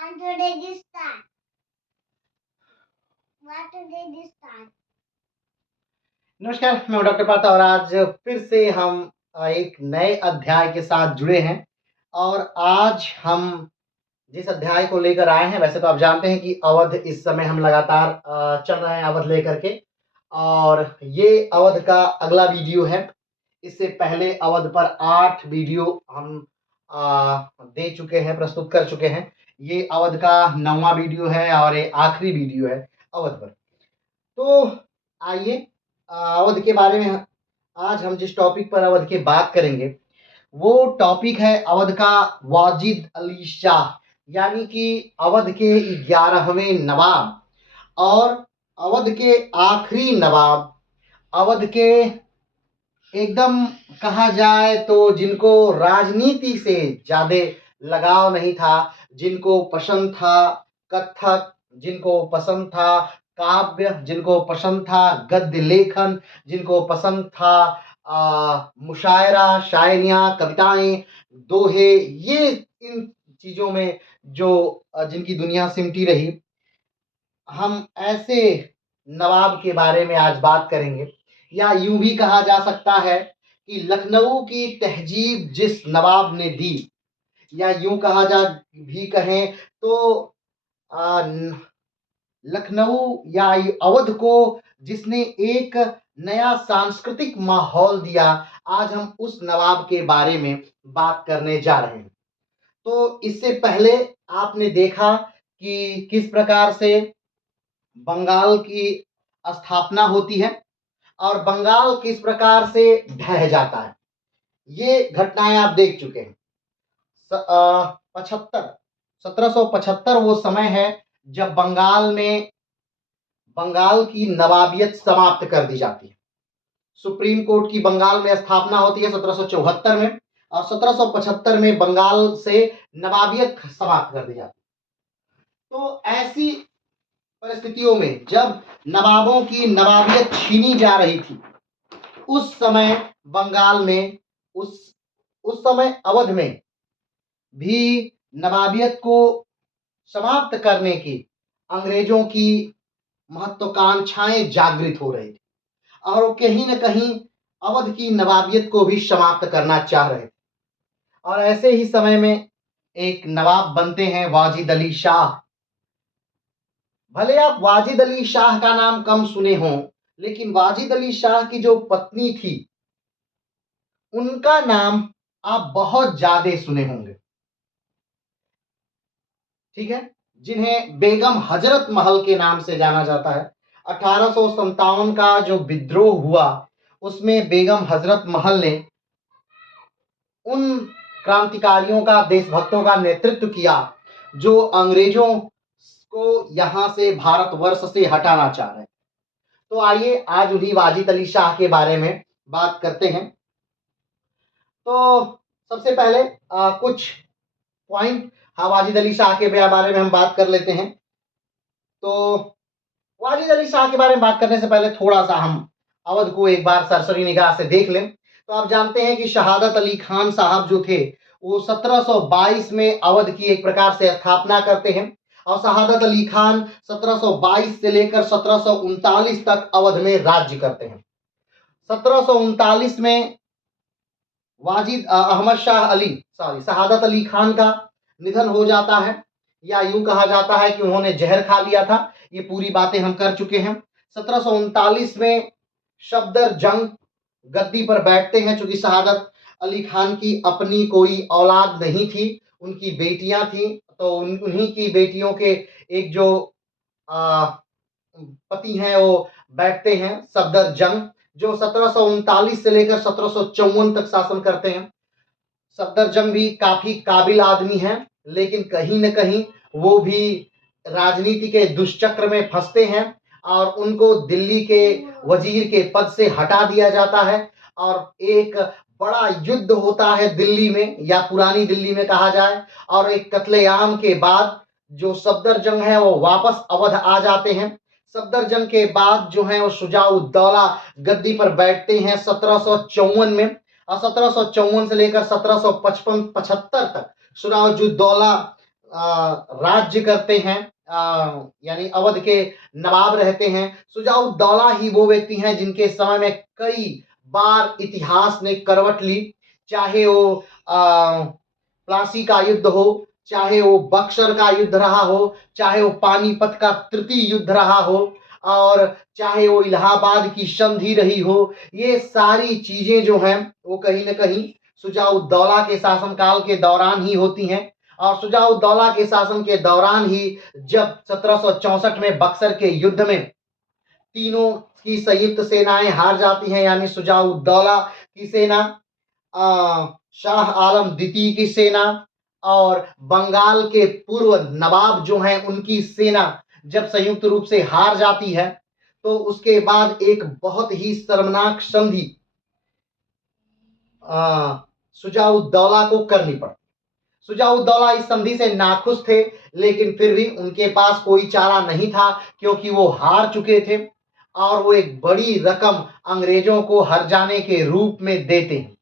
One today this start. What today this start. नमस्कार, मैं हूं डॉक्टर पाता और आज फिर से हम एक नए अध्याय के साथ जुड़े हैं। और आज हम जिस अध्याय को लेकर आए हैं, वैसे तो आप जानते हैं कि अवध इस समय हम लगातार चल रहे हैं अवध लेकर के, और ये अवध का अगला वीडियो है। इससे पहले अवध पर 8 वीडियो हम दे चुके हैं, प्रस्तुत कर चुके हैं। ये अवध का 9वां वीडियो है और ये आखिरी वीडियो है अवध पर। तो आइए अवध के बारे में आज हम जिस टॉपिक पर अवध की बात करेंगे वो टॉपिक है अवध का वाजिद अली शाह, यानी कि अवध के 11वें नवाब और अवध के आखिरी नवाब, अवध के एकदम कहा जाए तो जिनको राजनीति से ज्यादा लगाव नहीं था, जिनको पसंद था कथक, जिनको पसंद था काव्य, जिनको पसंद था गद्य लेखन, जिनको पसंद था मुशायरा, शायरियाँ, कविताएं, दोहे, ये इन चीज़ों में जो जिनकी दुनिया सिमटी रही, हम ऐसे नवाब के बारे में आज बात करेंगे। या यूं भी कहा जा सकता है कि लखनऊ की तहजीब जिस नवाब ने दी, या यूं कहा जा भी कहें तो लखनऊ या अवध को जिसने एक नया सांस्कृतिक माहौल दिया, आज हम उस नवाब के बारे में बात करने जा रहे हैं। तो इससे पहले आपने देखा कि किस प्रकार से बंगाल की स्थापना होती है और बंगाल किस प्रकार से ढह जाता है, ये घटनाएं आप देख चुके हैं। 1775 वो समय है जब बंगाल की नवाबियत समाप्त कर दी जाती है। सुप्रीम कोर्ट की बंगाल में स्थापना होती है 1774 में, और 1775 में बंगाल से नवाबियत समाप्त कर दी जाती है। तो ऐसी परिस्थितियों में जब नवाबों की नवाबियत छीनी जा रही थी, उस समय बंगाल में उस समय अवध में भी नवाबियत को समाप्त करने की अंग्रेजों की महत्वाकांक्षाएं जागृत हो रही थी, और वो कहीं न कहीं अवध की नवाबियत को भी समाप्त करना चाह रहे थे। और ऐसे ही समय में एक नवाब बनते हैं वाजिद अली शाह। भले आप वाजिद अली शाह का नाम कम सुने हों, लेकिन वाजिद अली शाह की जो पत्नी थी उनका नाम आप बहुत ज्यादा सुने होंगे, ठीक है, जिन्हें बेगम हजरत महल के नाम से जाना जाता है। 1857 का जो विद्रोह हुआ, उसमें बेगम हजरत महल ने उन क्रांतिकारियों का, देशभक्तों का नेतृत्व किया जो अंग्रेजों को यहां से भारतवर्ष से हटाना चाह रहे हैं। तो आइए आज उन्हीं वाजिद अली शाह के बारे में बात करते हैं। तो सबसे पहले कुछ पॉइंट वाजिद अली शाह के बारे में हम बात कर लेते हैं। तो वाजिद अली शाह के बारे में बात करने से पहले थोड़ा सा हम अवध को एक बार सरसरी निगाह से देख लें। तो आप जानते हैं कि शहादत अली खान साहब जो थे वो 1722 में अवध की एक प्रकार से स्थापना करते हैं, और शहादत अली खान 1722 से लेकर 1739 तक अवध में राज्य करते हैं। 1739 में शहादत अली खान का निधन हो जाता है, या यूं कहा जाता है कि उन्होंने जहर खा लिया था। ये पूरी बातें हम कर चुके हैं। 1739 में सफदर जंग गद्दी पर बैठते हैं। चूंकि शहादत अली खान की अपनी कोई औलाद नहीं थी, उनकी बेटियां थी, तो उन्हीं की बेटियों के एक जो पति हैं वो बैठते हैं सफदर जंग, जो 1739 से लेकर 1754 तक शासन करते हैं। सफदर जंग भी काफी काबिल आदमी हैं, लेकिन कहीं न कहीं वो भी राजनीति के दुष्चक्र में फंसते हैं और उनको दिल्ली के वजीर के पद से हटा दिया जाता है, और एक बड़ा युद्ध होता है दिल्ली में, या पुरानी दिल्ली में कहा जाए। और एक कत्लेआम के बाद जो सफदर जंग है वो वापस अवध आ जाते हैं। सफदर जंग के बाद जो है वो शुजाउद्दौला गद्दी पर बैठते हैं 1754 में, और 1754 से लेकर 1755-75 तक शुजाउद्दौला राज्य करते हैं, यानी अवध के नवाब रहते हैं। शुजा-उद-दौला ही वो व्यक्ति हैं जिनके समय में कई बार इतिहास ने करवट ली, चाहे वो प्लासी का युद्ध हो, चाहे वो बक्सर का युद्ध रहा हो, चाहे वो पानीपत का तृतीय युद्ध रहा हो, और चाहे वो इलाहाबाद की संधि रही हो। ये सारी चीजें जो हैं वो कहीं न कहीं शुजा-उद-दौला के शासनकाल के दौरान ही होती हैं। और शुजा-उद-दौला के शासन के दौरान ही जब 1764 में बक्सर के युद्ध में तीनों की संयुक्त सेनाएं हार जाती हैं, यानी शुजा-उद-दौला की सेना, शाह आलम द्वितीय की सेना और बंगाल के पूर्व नवाब जो हैं उनकी सेना जब संयुक्त रूप से हार जाती है, तो उसके बाद एक बहुत ही शर्मनाक संधि शुजा-उद-दौला को करनी पड़ती। शुजा-उद-दौला इस संधि से नाखुश थे, लेकिन फिर भी उनके पास कोई चारा नहीं था, क्योंकि वो हार चुके थे और वो एक बड़ी रकम अंग्रेजों को हर्जाने के रूप में देते हैं।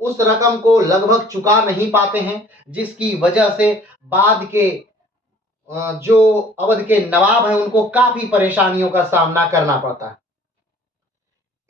उस रकम को लगभग चुका नहीं पाते हैं, जिसकी वजह से बाद के जो अवध के नवाब हैं उनको काफ़ी परेशानियों का सामना करना पड़ता है।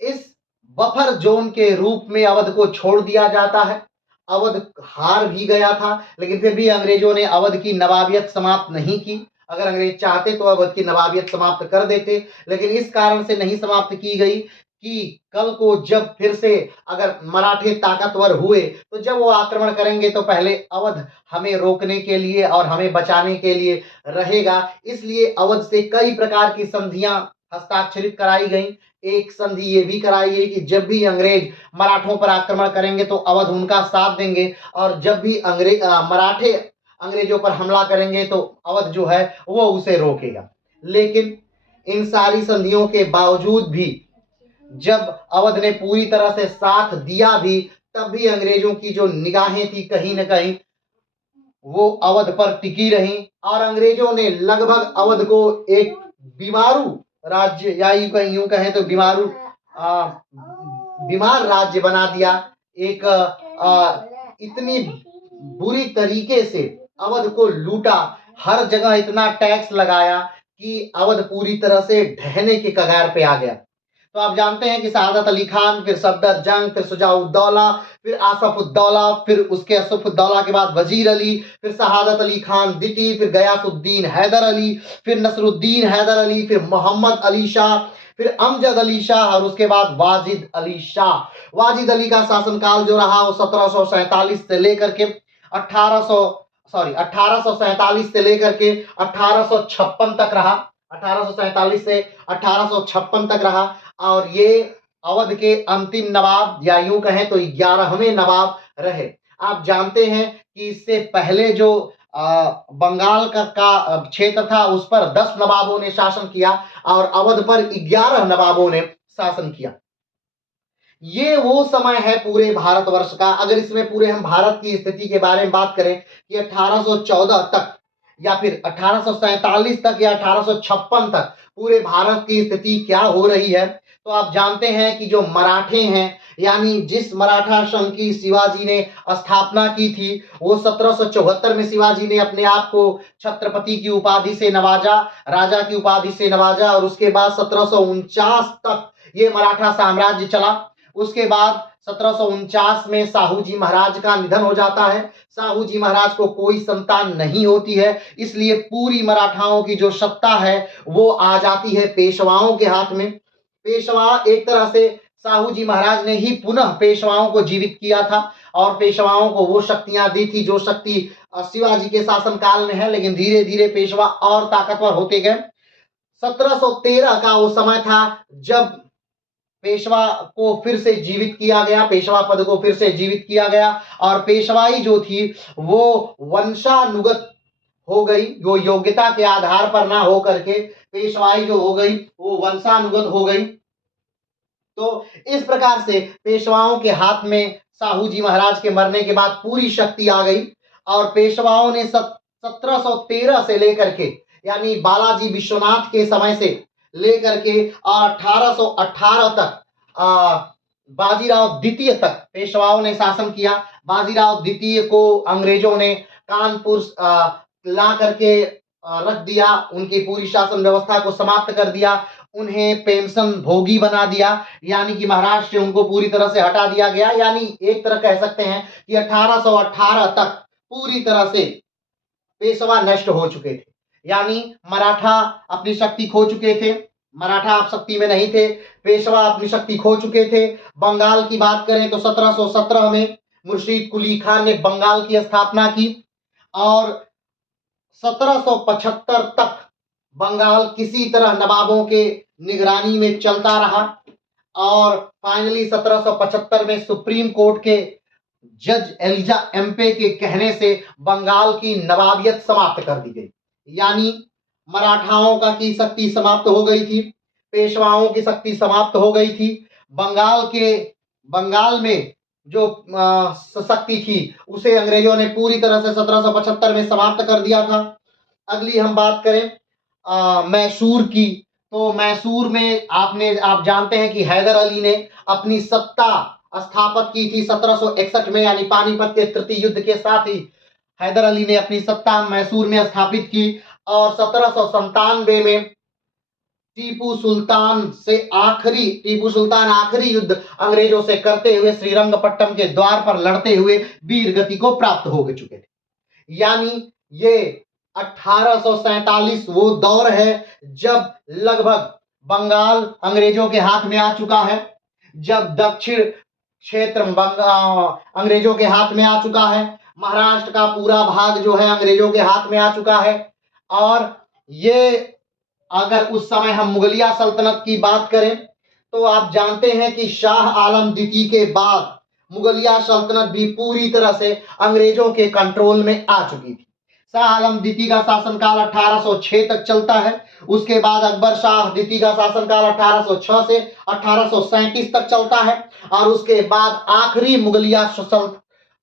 इस बफर ज़ोन के रूप में अवध को छोड़ दिया जाता है। अवध हार भी गया था, लेकिन फिर भी अंग्रेजों ने अवध की नवाबियत समाप्त नहीं की। अगर अंग्रेज चाहते तो अवध की नवाबियत समाप्त कर देते, लेकिन इस कारण से नहीं समाप्त की गई कि कल को जब फिर से अगर मराठे ताकतवर हुए, तो जब वो आक्रमण करेंगे तो पहले अवध हमें रोकने के लिए और हमें बचाने के लिए रहेगा। इसलिए अवध से कई प्रकार की संधियां हस्ताक्षरित कराई गईं। एक संधि ये भी कराई गई कि जब भी अंग्रेज मराठों पर आक्रमण करेंगे तो अवध उनका साथ देंगे, और जब भी मराठे अंग्रेजों पर हमला करेंगे तो अवध जो है वो उसे रोकेगा। लेकिन इन सारी संधियों के बावजूद भी जब अवध ने पूरी तरह से साथ दिया भी, तब भी अंग्रेजों की जो निगाहें थी कहीं न कहीं वो अवध पर टिकी रहीं, और अंग्रेजों ने लगभग अवध को एक बीमारू राज्य, या यूं कहें तो बीमार राज्य बना दिया। एक इतनी बुरी तरीके से अवध को लूटा, हर जगह इतना टैक्स लगाया कि अवध पूरी तरह से ढहने के कगार पे आ गया। तो आप जानते हैं कि शहादत अली खान, फिर सफदर जंग, फिर शुजा-उद-दौला, फिर आसफ-उद-दौला, फिर उसके आसफ-उद-दौला के बाद वजीर अली, फिर शहादत अली खान द्वितीय, फिर गयासुद्दीन हैदर अली, फिर नसरुद्दीन हैदर अली, फिर मोहम्मद अली शाह, फिर अमजद अली शाह, और उसके बाद वाजिद अली शाह। वाजिद अली का शासनकाल जो रहा वो 1747 से लेकर के 1847 से लेकर के 1856 तक रहा। 1847 से 1856 तक रहा, और ये अवध के अंतिम नवाब, या यूं कहें तो 11वें नवाब रहे। आप जानते हैं कि इससे पहले जो बंगाल का क्षेत्र था उस पर 10 नवाबों ने शासन किया, और अवध पर 11 नवाबों ने शासन किया। ये वो समय है पूरे भारतवर्ष का। अगर इसमें पूरे हम भारत की स्थिति के बारे में बात करें कि 1814 तक या फिर 1847 तक या 1856 तक पूरे भारत की स्थिति क्या हो रही है, तो आप जानते हैं कि जो मराठे हैं, यानी जिस मराठा संघ की शिवाजी ने स्थापना की थी, वो 1774 में शिवाजी ने अपने आप को छत्रपति की उपाधि से नवाजा, राजा की उपाधि से नवाजा, और उसके बाद 1749 तक ये मराठा साम्राज्य चला। उसके बाद 1749 में साहू जी महाराज का निधन हो जाता है। साहू जी महाराज को कोई संतान नहीं होती है, इसलिए पूरी मराठाओं की जो सत्ता है वो आ जाती है पेशवाओं के हाथ में। पेशवा एक तरह से साहू जी महाराज ने ही पुनः पेशवाओं को जीवित किया था, और पेशवाओं को वो शक्तियां दी थी जो शक्ति शिवाजी के शासनकाल में है, लेकिन धीरे धीरे पेशवा और ताकतवर होते गए। 1713 का वो समय था जब पेशवा को फिर से जीवित किया गया, पेशवा पद को फिर से जीवित किया गया, और पेशवाई जो थी वो वंशानुगत हो गई, वो योग्यता के आधार पर ना हो करके पेशवाई जो हो गई वो वंशानुगत हो गई। तो इस प्रकार से पेशवाओं के हाथ में साहू जी महाराज के मरने के बाद पूरी शक्ति आ गई, और पेशवाओं ने 1713 से लेकर के, यानी बालाजी विश्वनाथ के समय से लेकर के 1818 तक बाजीराव द्वितीय तक पेशवाओं ने शासन किया। बाजीराव द्वितीय को अंग्रेजों ने कानपुर ला करके रख दिया, उनकी पूरी शासन व्यवस्था को समाप्त कर दिया, उन्हें पेंशन भोगी बना दिया, यानी कि महाराष्ट्र से उनको पूरी तरह से हटा दिया गया। यानी एक तरह कह सकते हैं कि 1818 तक पूरी तरह से पेशवा नष्ट हो चुके थे, यानी मराठा अपनी शक्ति खो चुके थे, मराठा अब शक्ति में नहीं थे, पेशवा अपनी शक्ति खो चुके थे। बंगाल की बात करें तो 1717 में मुर्शीद कुली खान ने बंगाल की स्थापना की और 1775 तक बंगाल किसी तरह नवाबों के निगरानी में चलता रहा और फाइनली 1775 में सुप्रीम कोर्ट के जज एलिजा एम्पे के कहने से बंगाल की नवाबियत समाप्त कर दी गई, यानी मराठाओं का की शक्ति समाप्त हो गई थी, पेशवाओं की शक्ति समाप्त हो गई थी। बंगाल में जो शक्ति थी उसे अंग्रेजों ने पूरी तरह से 1775 में समाप्त कर दिया था। अगली हम बात करें मैसूर की, तो मैसूर में आप जानते हैं कि हैदर अली ने अपनी सत्ता स्थापित की थी 1761 में, यानी पानीपत के तृतीय युद्ध के साथ ही हैदर अली ने अपनी सत्ता मैसूर में स्थापित की और 1797 में टीपू सुल्तान आखिरी युद्ध अंग्रेजों से करते हुए श्रीरंगपट्टम के द्वार पर लड़ते हुए वीर गति को प्राप्त हो चुके थे। यानी ये 1847 वो दौर है जब लगभग बंगाल अंग्रेजों के हाथ में आ चुका है, जब दक्षिण क्षेत्र अंग्रेजों के हाथ में आ चुका है, महाराष्ट्र का पूरा भाग जो है अंग्रेजों के हाथ में आ चुका है। और ये अगर उस समय हम मुगलिया सल्तनत की बात करें तो आप जानते हैं कि शाह आलम द्वितीय के बाद मुगलिया सल्तनत भी पूरी तरह से अंग्रेजों के कंट्रोल में आ चुकी थी। शाह आलम द्वितीय का शासनकाल 1806 तक चलता है, उसके बाद अकबर शाह द्वितीय का शासनकाल 1806 से 1837 तक चलता है और उसके बाद आखिरी मुगलिया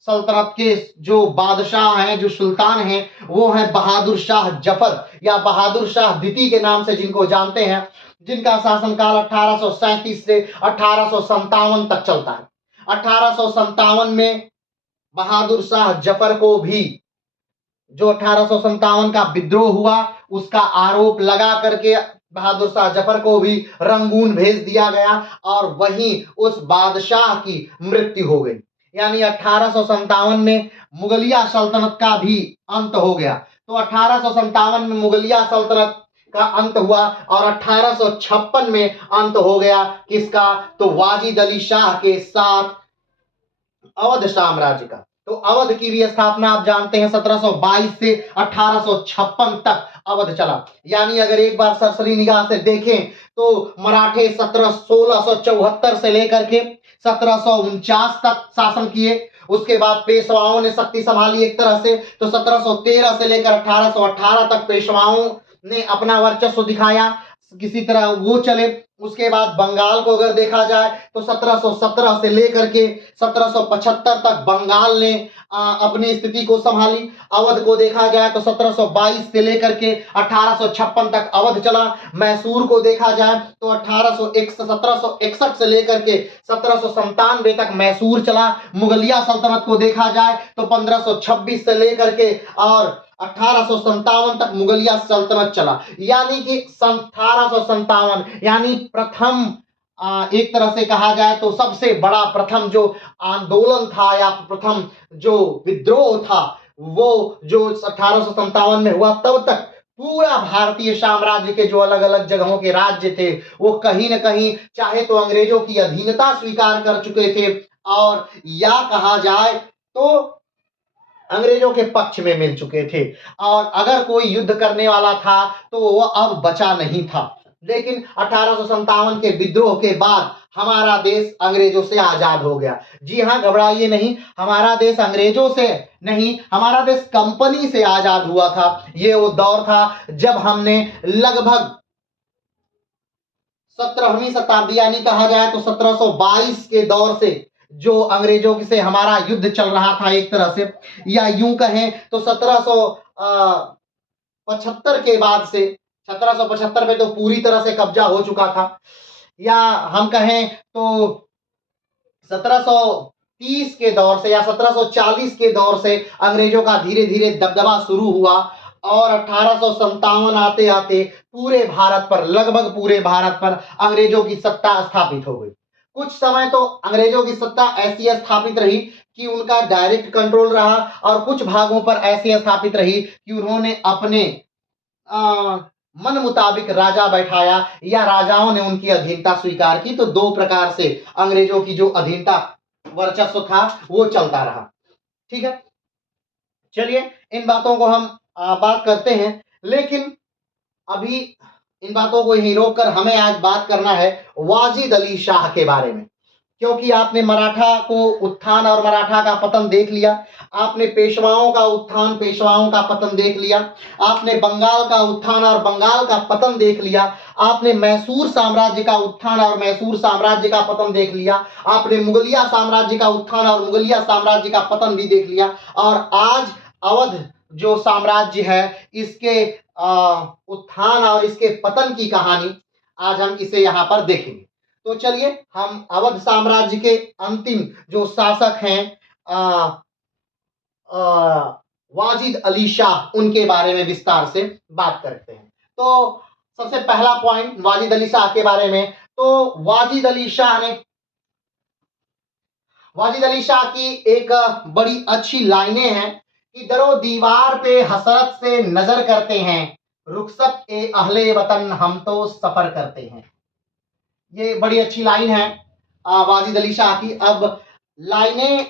सल्तनत के जो बादशाह हैं, जो सुल्तान हैं, वो हैं बहादुर शाह जफर या बहादुर शाह द्वितीय के नाम से जिनको जानते हैं, जिनका शासनकाल 1837 से 1857 तक चलता है। 1857 में बहादुर शाह जफर को भी जो 1857 का विद्रोह हुआ उसका आरोप लगा करके बहादुर शाह जफर को भी रंगून भेज दिया गया और वहीं उस बादशाह की मृत्यु हो गई। यानी 1857 में मुगलिया सल्तनत का भी अंत हो गया। तो 1857 में मुगलिया सल्तनत का अंत हुआ और 1856 में अंत हो गया किसका, तो वाजिद अली शाह के साथ अवध साम्राज्य का। तो अवध की भी स्थापना आप जानते हैं 1722 से 1856 तक अवध चला। यानी अगर एक बार सरसरी निगाह से देखें तो मराठे 1674 से लेकर के 1749 तक शासन किए, उसके बाद पेशवाओं ने शक्ति संभाली एक तरह से, तो 1713 से लेकर 1818 तक पेशवाओं ने अपना वर्चस्व दिखाया, किसी तरह वो चले। उसके बाद बंगाल को अगर देखा जाए तो 1717 से लेकर के 1775 तक बंगाल ने अपनी स्थिति को संभाली। अवध को देखा जाए तो 1722 से लेकर के 1856 तक अवध चला। मैसूर को देखा जाए तो 1761 से लेकर के 1797 तक मैसूर चला। मुगलिया सल्तनत को देखा जाए तो 1526 से लेकर के और 1857 तक मुगलिया सल्तनत चला। यानी कि 1857 यानी प्रथम एक तरह से कहा जाए तो सबसे बड़ा प्रथम जो आंदोलन था या प्रथम जो विद्रोह था वो जो 1857 में हुआ। तब तक पूरा भारतीय साम्राज्य के जो अलग अलग जगहों के राज्य थे वो कहीं न कहीं चाहे तो अंग्रेजों की अधीनता स्वीकार कर चुके थे और या कहा जाए तो अंग्रेजों के पक्ष में मिल चुके थे और अगर कोई युद्ध करने वाला था तो वो अब बचा नहीं था। लेकिन 1857 के विद्रोह के बाद हमारा देश अंग्रेजों से आजाद हो गया। जी हाँ, घबराइए नहीं, हमारा देश अंग्रेजों से नहीं, हमारा देश कंपनी से आजाद हुआ था। ये वो दौर था जब हमने लगभग 17वीं शताब्दी यानी कहा जाए तो 1722 के दौर से जो अंग्रेजों से हमारा युद्ध चल रहा था एक तरह से, या यूं कहें तो 1775 के बाद से 1775 में तो पूरी तरह से कब्जा हो चुका था, या हम कहें तो 1730 के दौर से या 1740 के दौर से अंग्रेजों का धीरे धीरे दबदबा शुरू हुआ और 1857 आते आते पूरे भारत पर, लगभग पूरे भारत पर अंग्रेजों की सत्ता स्थापित हो गई। कुछ समय तो अंग्रेजों की सत्ता ऐसी स्थापित रही कि उनका डायरेक्ट कंट्रोल रहा, और कुछ भागों पर ऐसी स्थापित रही कि उन्होंने अपने मन मुताबिक राजा बैठाया, या राजाओं ने उनकी अधीनता स्वीकार की। तो दो प्रकार से अंग्रेजों की जो अधीनता वर्चस्व था वो चलता रहा। ठीक है, चलिए इन बातों को हम बात करते हैं, लेकिन अभी इन बातों को यहीं रोक कर हमें आज बात करना है वाजिद अली शाह के बारे में, क्योंकि आपने मराठा को उत्थान और मराठा का पतन देख लिया, आपने पेशवाओं का उत्थान पेशवाओं का पतन देख लिया, आपने बंगाल का उत्थान और बंगाल का पतन देख लिया, आपने मैसूर साम्राज्य का उत्थान और मैसूर साम्राज्य का पतन देख लिया, आपने मुगलिया साम्राज्य का उत्थान और मुगलिया साम्राज्य का पतन भी देख लिया, और आज अवध जो साम्राज्य है इसके उत्थान और इसके पतन की कहानी आज हम इसे यहाँ पर देखेंगे। तो चलिए हम अवध साम्राज्य के अंतिम जो शासक हैं वाजिद अली शाह, उनके बारे में विस्तार से बात करते हैं। तो सबसे पहला पॉइंट वाजिद अली शाह के बारे में, तो वाजिद अली शाह की एक बड़ी अच्छी लाइनें हैं कि दरो दीवार पे हसरत से नजर करते हैं, रुखसत ए अहले वतन हम तो सफर करते हैं। ये बड़ी अच्छी लाइन है वाजिद अली शाह की। अब लाइनें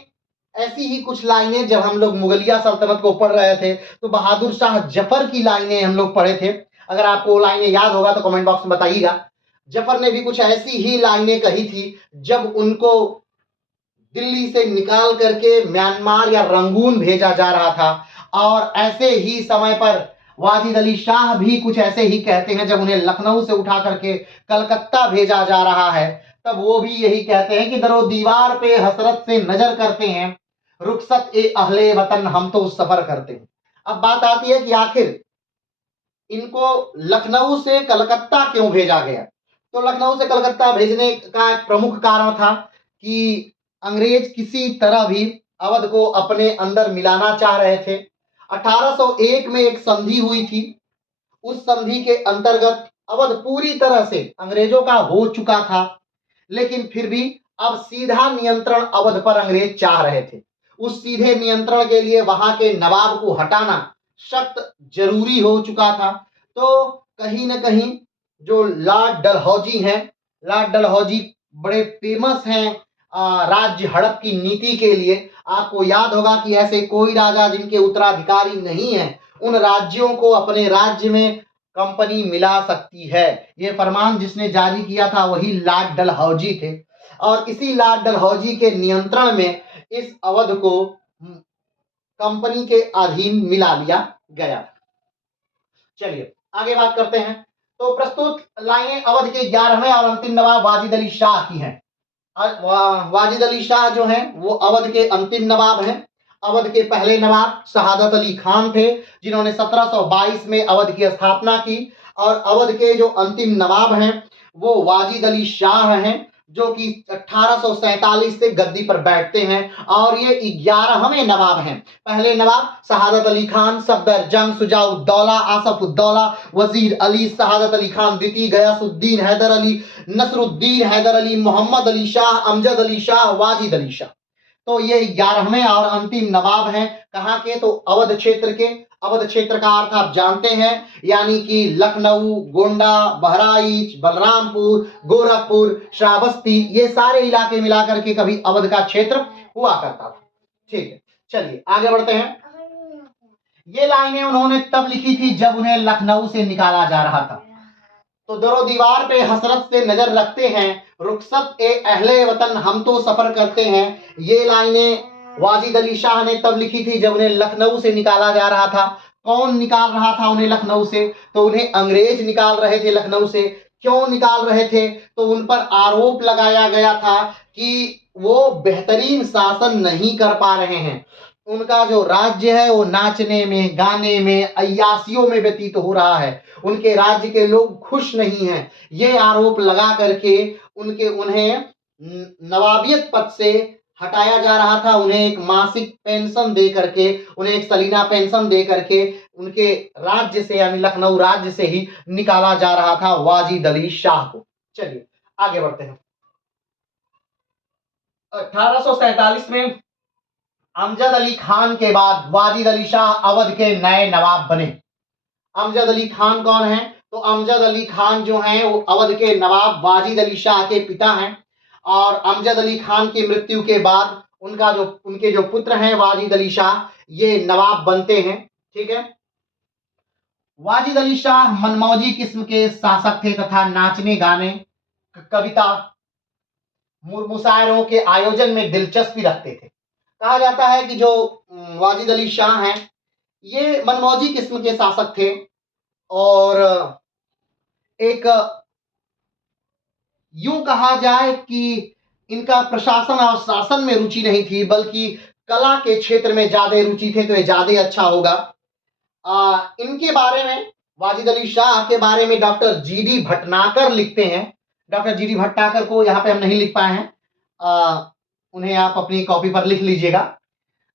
ऐसी ही कुछ लाइनें जब हम लोग मुगलिया सल्तनत को पढ़ रहे थे तो बहादुर शाह जफर की लाइनें हम लोग पढ़े थे। अगर आपको लाइनें याद होगा तो कमेंट बॉक्स में बताइएगा। जफर ने भी कुछ ऐसी ही लाइनें कही थी जब उनको दिल्ली से निकाल करके म्यांमार या रंगून भेजा जा रहा था, और ऐसे ही समय पर वाजिद अली शाह भी कुछ ऐसे ही कहते हैं जब उन्हें लखनऊ से उठा करके कलकत्ता भेजा जा रहा है, तब वो भी यही कहते हैं कि दरो दीवार पे हसरत से नजर करते हैं, रुखसत ए अहले वतन हम तो सफर करते हैं। अब बात आती है कि आखिर इनको लखनऊ से कलकत्ता क्यों भेजा गया। तो लखनऊ से कलकत्ता भेजने का एक प्रमुख कारण था कि अंग्रेज किसी तरह भी अवध को अपने अंदर मिलाना चाह रहे थे। 1801 में एक संधि हुई थी, उस संधि के अंतर्गत अवध पूरी तरह से अंग्रेजों का हो चुका था, लेकिन फिर भी अब सीधा नियंत्रण अवध पर अंग्रेज चाह रहे थे। उस सीधे नियंत्रण के लिए वहां के नवाब को हटाना सख्त जरूरी हो चुका था। तो कहीं ना कहीं जो लॉर्ड डलहौजी हैं, लॉर्ड डलहौजी बड़े फेमस हैं राज्य हड़प की नीति के लिए। आपको याद होगा कि ऐसे कोई राजा जिनके उत्तराधिकारी नहीं है, उन राज्यों को अपने राज्य में कंपनी मिला सकती है। ये फरमान जिसने जारी किया था वही लॉर्ड डलहौजी थे, और इसी लॉर्ड डलहौजी के नियंत्रण में इस अवध को कंपनी के अधीन मिला लिया गया। चलिए आगे बात करते हैं। तो प्रस्तुत लाइनें अवध के 11वें और अंतिम नवाब वाजिद अली शाह की हैं। वाजिद अली शाह जो हैं वो अवध के अंतिम नवाब हैं। अवध के पहले नवाब शहादत अली खान थे, जिन्होंने 1722 में अवध की स्थापना की, और अवध के जो अंतिम नवाब हैं वो वाजिद अली शाह हैं, जो कि 1847 से गद्दी पर बैठते हैं, और ये 11वें नवाब हैं। पहले नवाब शहादत अली खान, सफदर जंग, शुजाउद्दौला, आसफुद्दौला, वजीर अली, शहादत अली खान द्वितीय, गयासुद्दीन हैदर अली, नसरुद्दीन हैदर अली, मोहम्मद अली शाह, अमजद अली शाह, वाजिद अली शाह। तो ये 11वें और अंतिम नवाब हैं। कहाँ के? तो अवध क्षेत्र के। अवध क्षेत्र का अर्थ आप जानते हैं, यानी कि लखनऊ, गोंडा, बहराइच, बलरामपुर, गोरखपुर, श्रावस्ती, ये सारे इलाके मिलाकर के कभी अवध का क्षेत्र हुआ करता था। ठीक है, चलिए आगे बढ़ते हैं। ये लाइनें उन्होंने तब लिखी थी जब उन्हें लखनऊ से निकाला जा रहा था। तो दरो दीवार पे हसरत से नजर रखते हैं, रुखसत ए अहले वतन हम तो सफर करते हैं। ये लाइनें वाजिद अली शाह ने तब लिखी थी जब उन्हें लखनऊ से निकाला जा रहा था। कौन निकाल रहा था उन्हें लखनऊ से? तो उन्हें अंग्रेज निकाल रहे थे लखनऊ से। क्यों निकाल रहे थे? तो उन पर आरोप लगाया गया था कि वो बेहतरीन शासन नहीं कर पा रहे हैं, उनका जो राज्य है वो नाचने में, गाने में, अय्यासियों में व्यतीत हो रहा है, उनके राज्य के लोग खुश नहीं हैं। ये आरोप लगा करके उन्हें नवाबियत पद से हटाया जा रहा था। उन्हें एक मासिक पेंशन दे करके, उन्हें एक सलीना पेंशन दे करके उनके राज्य से यानी लखनऊ राज्य से ही निकाला जा रहा था वाजिद अली शाह को। चलिए आगे बढ़ते हैं। 1847 में अमजद अली खान के बाद वाजिद अली शाह अवध के नए नवाब बने। अमजद अली खान कौन है? तो अमजद अली खान जो हैं वो अवध के नवाब वाजिद अली शाह के पिता हैं और अमजद अली खान की मृत्यु के बाद उनके जो पुत्र हैं वाजिद अली शाह, ये नवाब बनते हैं। ठीक है। वाजिद अली शाह मनमौजी किस्म के शासक थे तथा नाचने गाने, कविता, मुशायरों के आयोजन में दिलचस्पी रखते थे। कहा जाता है कि जो वाजिद अली शाह हैं ये मनमौजी किस्म के शासक थे और एक यूं कहा जाए कि इनका प्रशासन और शासन में रुचि नहीं थी बल्कि कला के क्षेत्र में ज्यादा रुचि थे, तो ये ज्यादा अच्छा होगा। इनके बारे में, वाजिद अली शाह के बारे में डॉक्टर जीडी भटनागर लिखते हैं। डॉक्टर जीडी भटनागर को यहाँ पे हम नहीं लिख पाए हैं, उन्हें आप अपनी कॉपी पर लिख लीजिएगा।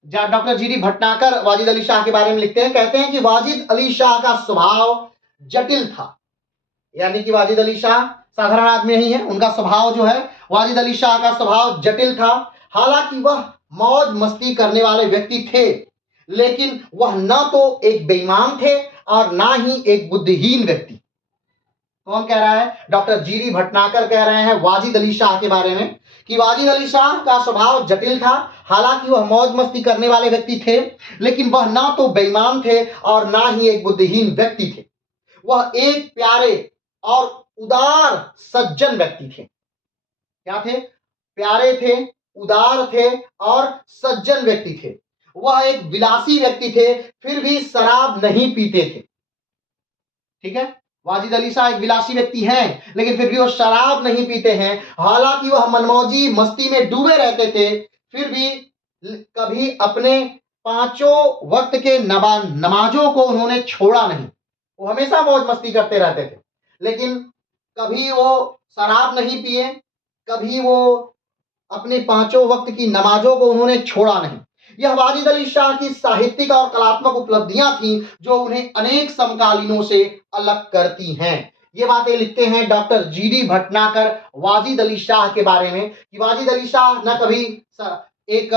डॉक्टर जीडी भटनागर वाजिद अली शाह के बारे में लिखते हैं, कहते हैं कि वाजिद अली शाह का स्वभाव जटिल था, यानी कि वाजिद अली शाह साधारण आदमी नहीं है, उनका स्वभाव जो है वाजिद अली शाह का स्वभाव जटिल था। हालांकि वह मौज मस्ती करने वाले व्यक्ति थे, लेकिन वह न तो एक बेईमान थे और ना ही एक बुद्धिहीन व्यक्ति। कौन कह रहा है? डॉक्टर जीडी भटनागर कह रहे हैं वाजिद अली शाह के बारे में कि वाजिद अली शाह का स्वभाव जटिल था, हालांकि वह मौज मस्ती करने वाले व्यक्ति थे, लेकिन वह ना तो बेईमान थे और ना ही एक बुद्धिहीन व्यक्ति थे। वह एक प्यारे और उदार सज्जन व्यक्ति थे। क्या थे? प्यारे थे, उदार थे और सज्जन व्यक्ति थे। वह एक विलासी व्यक्ति थे, फिर भी शराब नहीं पीते थे। ठीक है, वाजिद अली शाह एक विलासी व्यक्ति हैं, लेकिन फिर भी वो शराब नहीं पीते हैं। हालांकि वह मनमौजी मस्ती में डूबे रहते थे, फिर भी कभी अपने पांचों वक्त के नमाजों को उन्होंने छोड़ा नहीं। वो हमेशा मौज मस्ती करते रहते थे, लेकिन कभी वो शराब नहीं पिए, कभी वो अपने पांचों वक्त की नमाजों को उन्होंने छोड़ा नहीं। यह वाजिद अली शाह की साहित्यिक और कलात्मक उपलब्धियां थीं जो उन्हें अनेक समकालीनों से अलग करती हैं। ये बातें लिखते हैं डॉक्टर जीडी भटनागर वाजिद अली शाह के बारे में कि वाजिद अली शाह न कभी एक,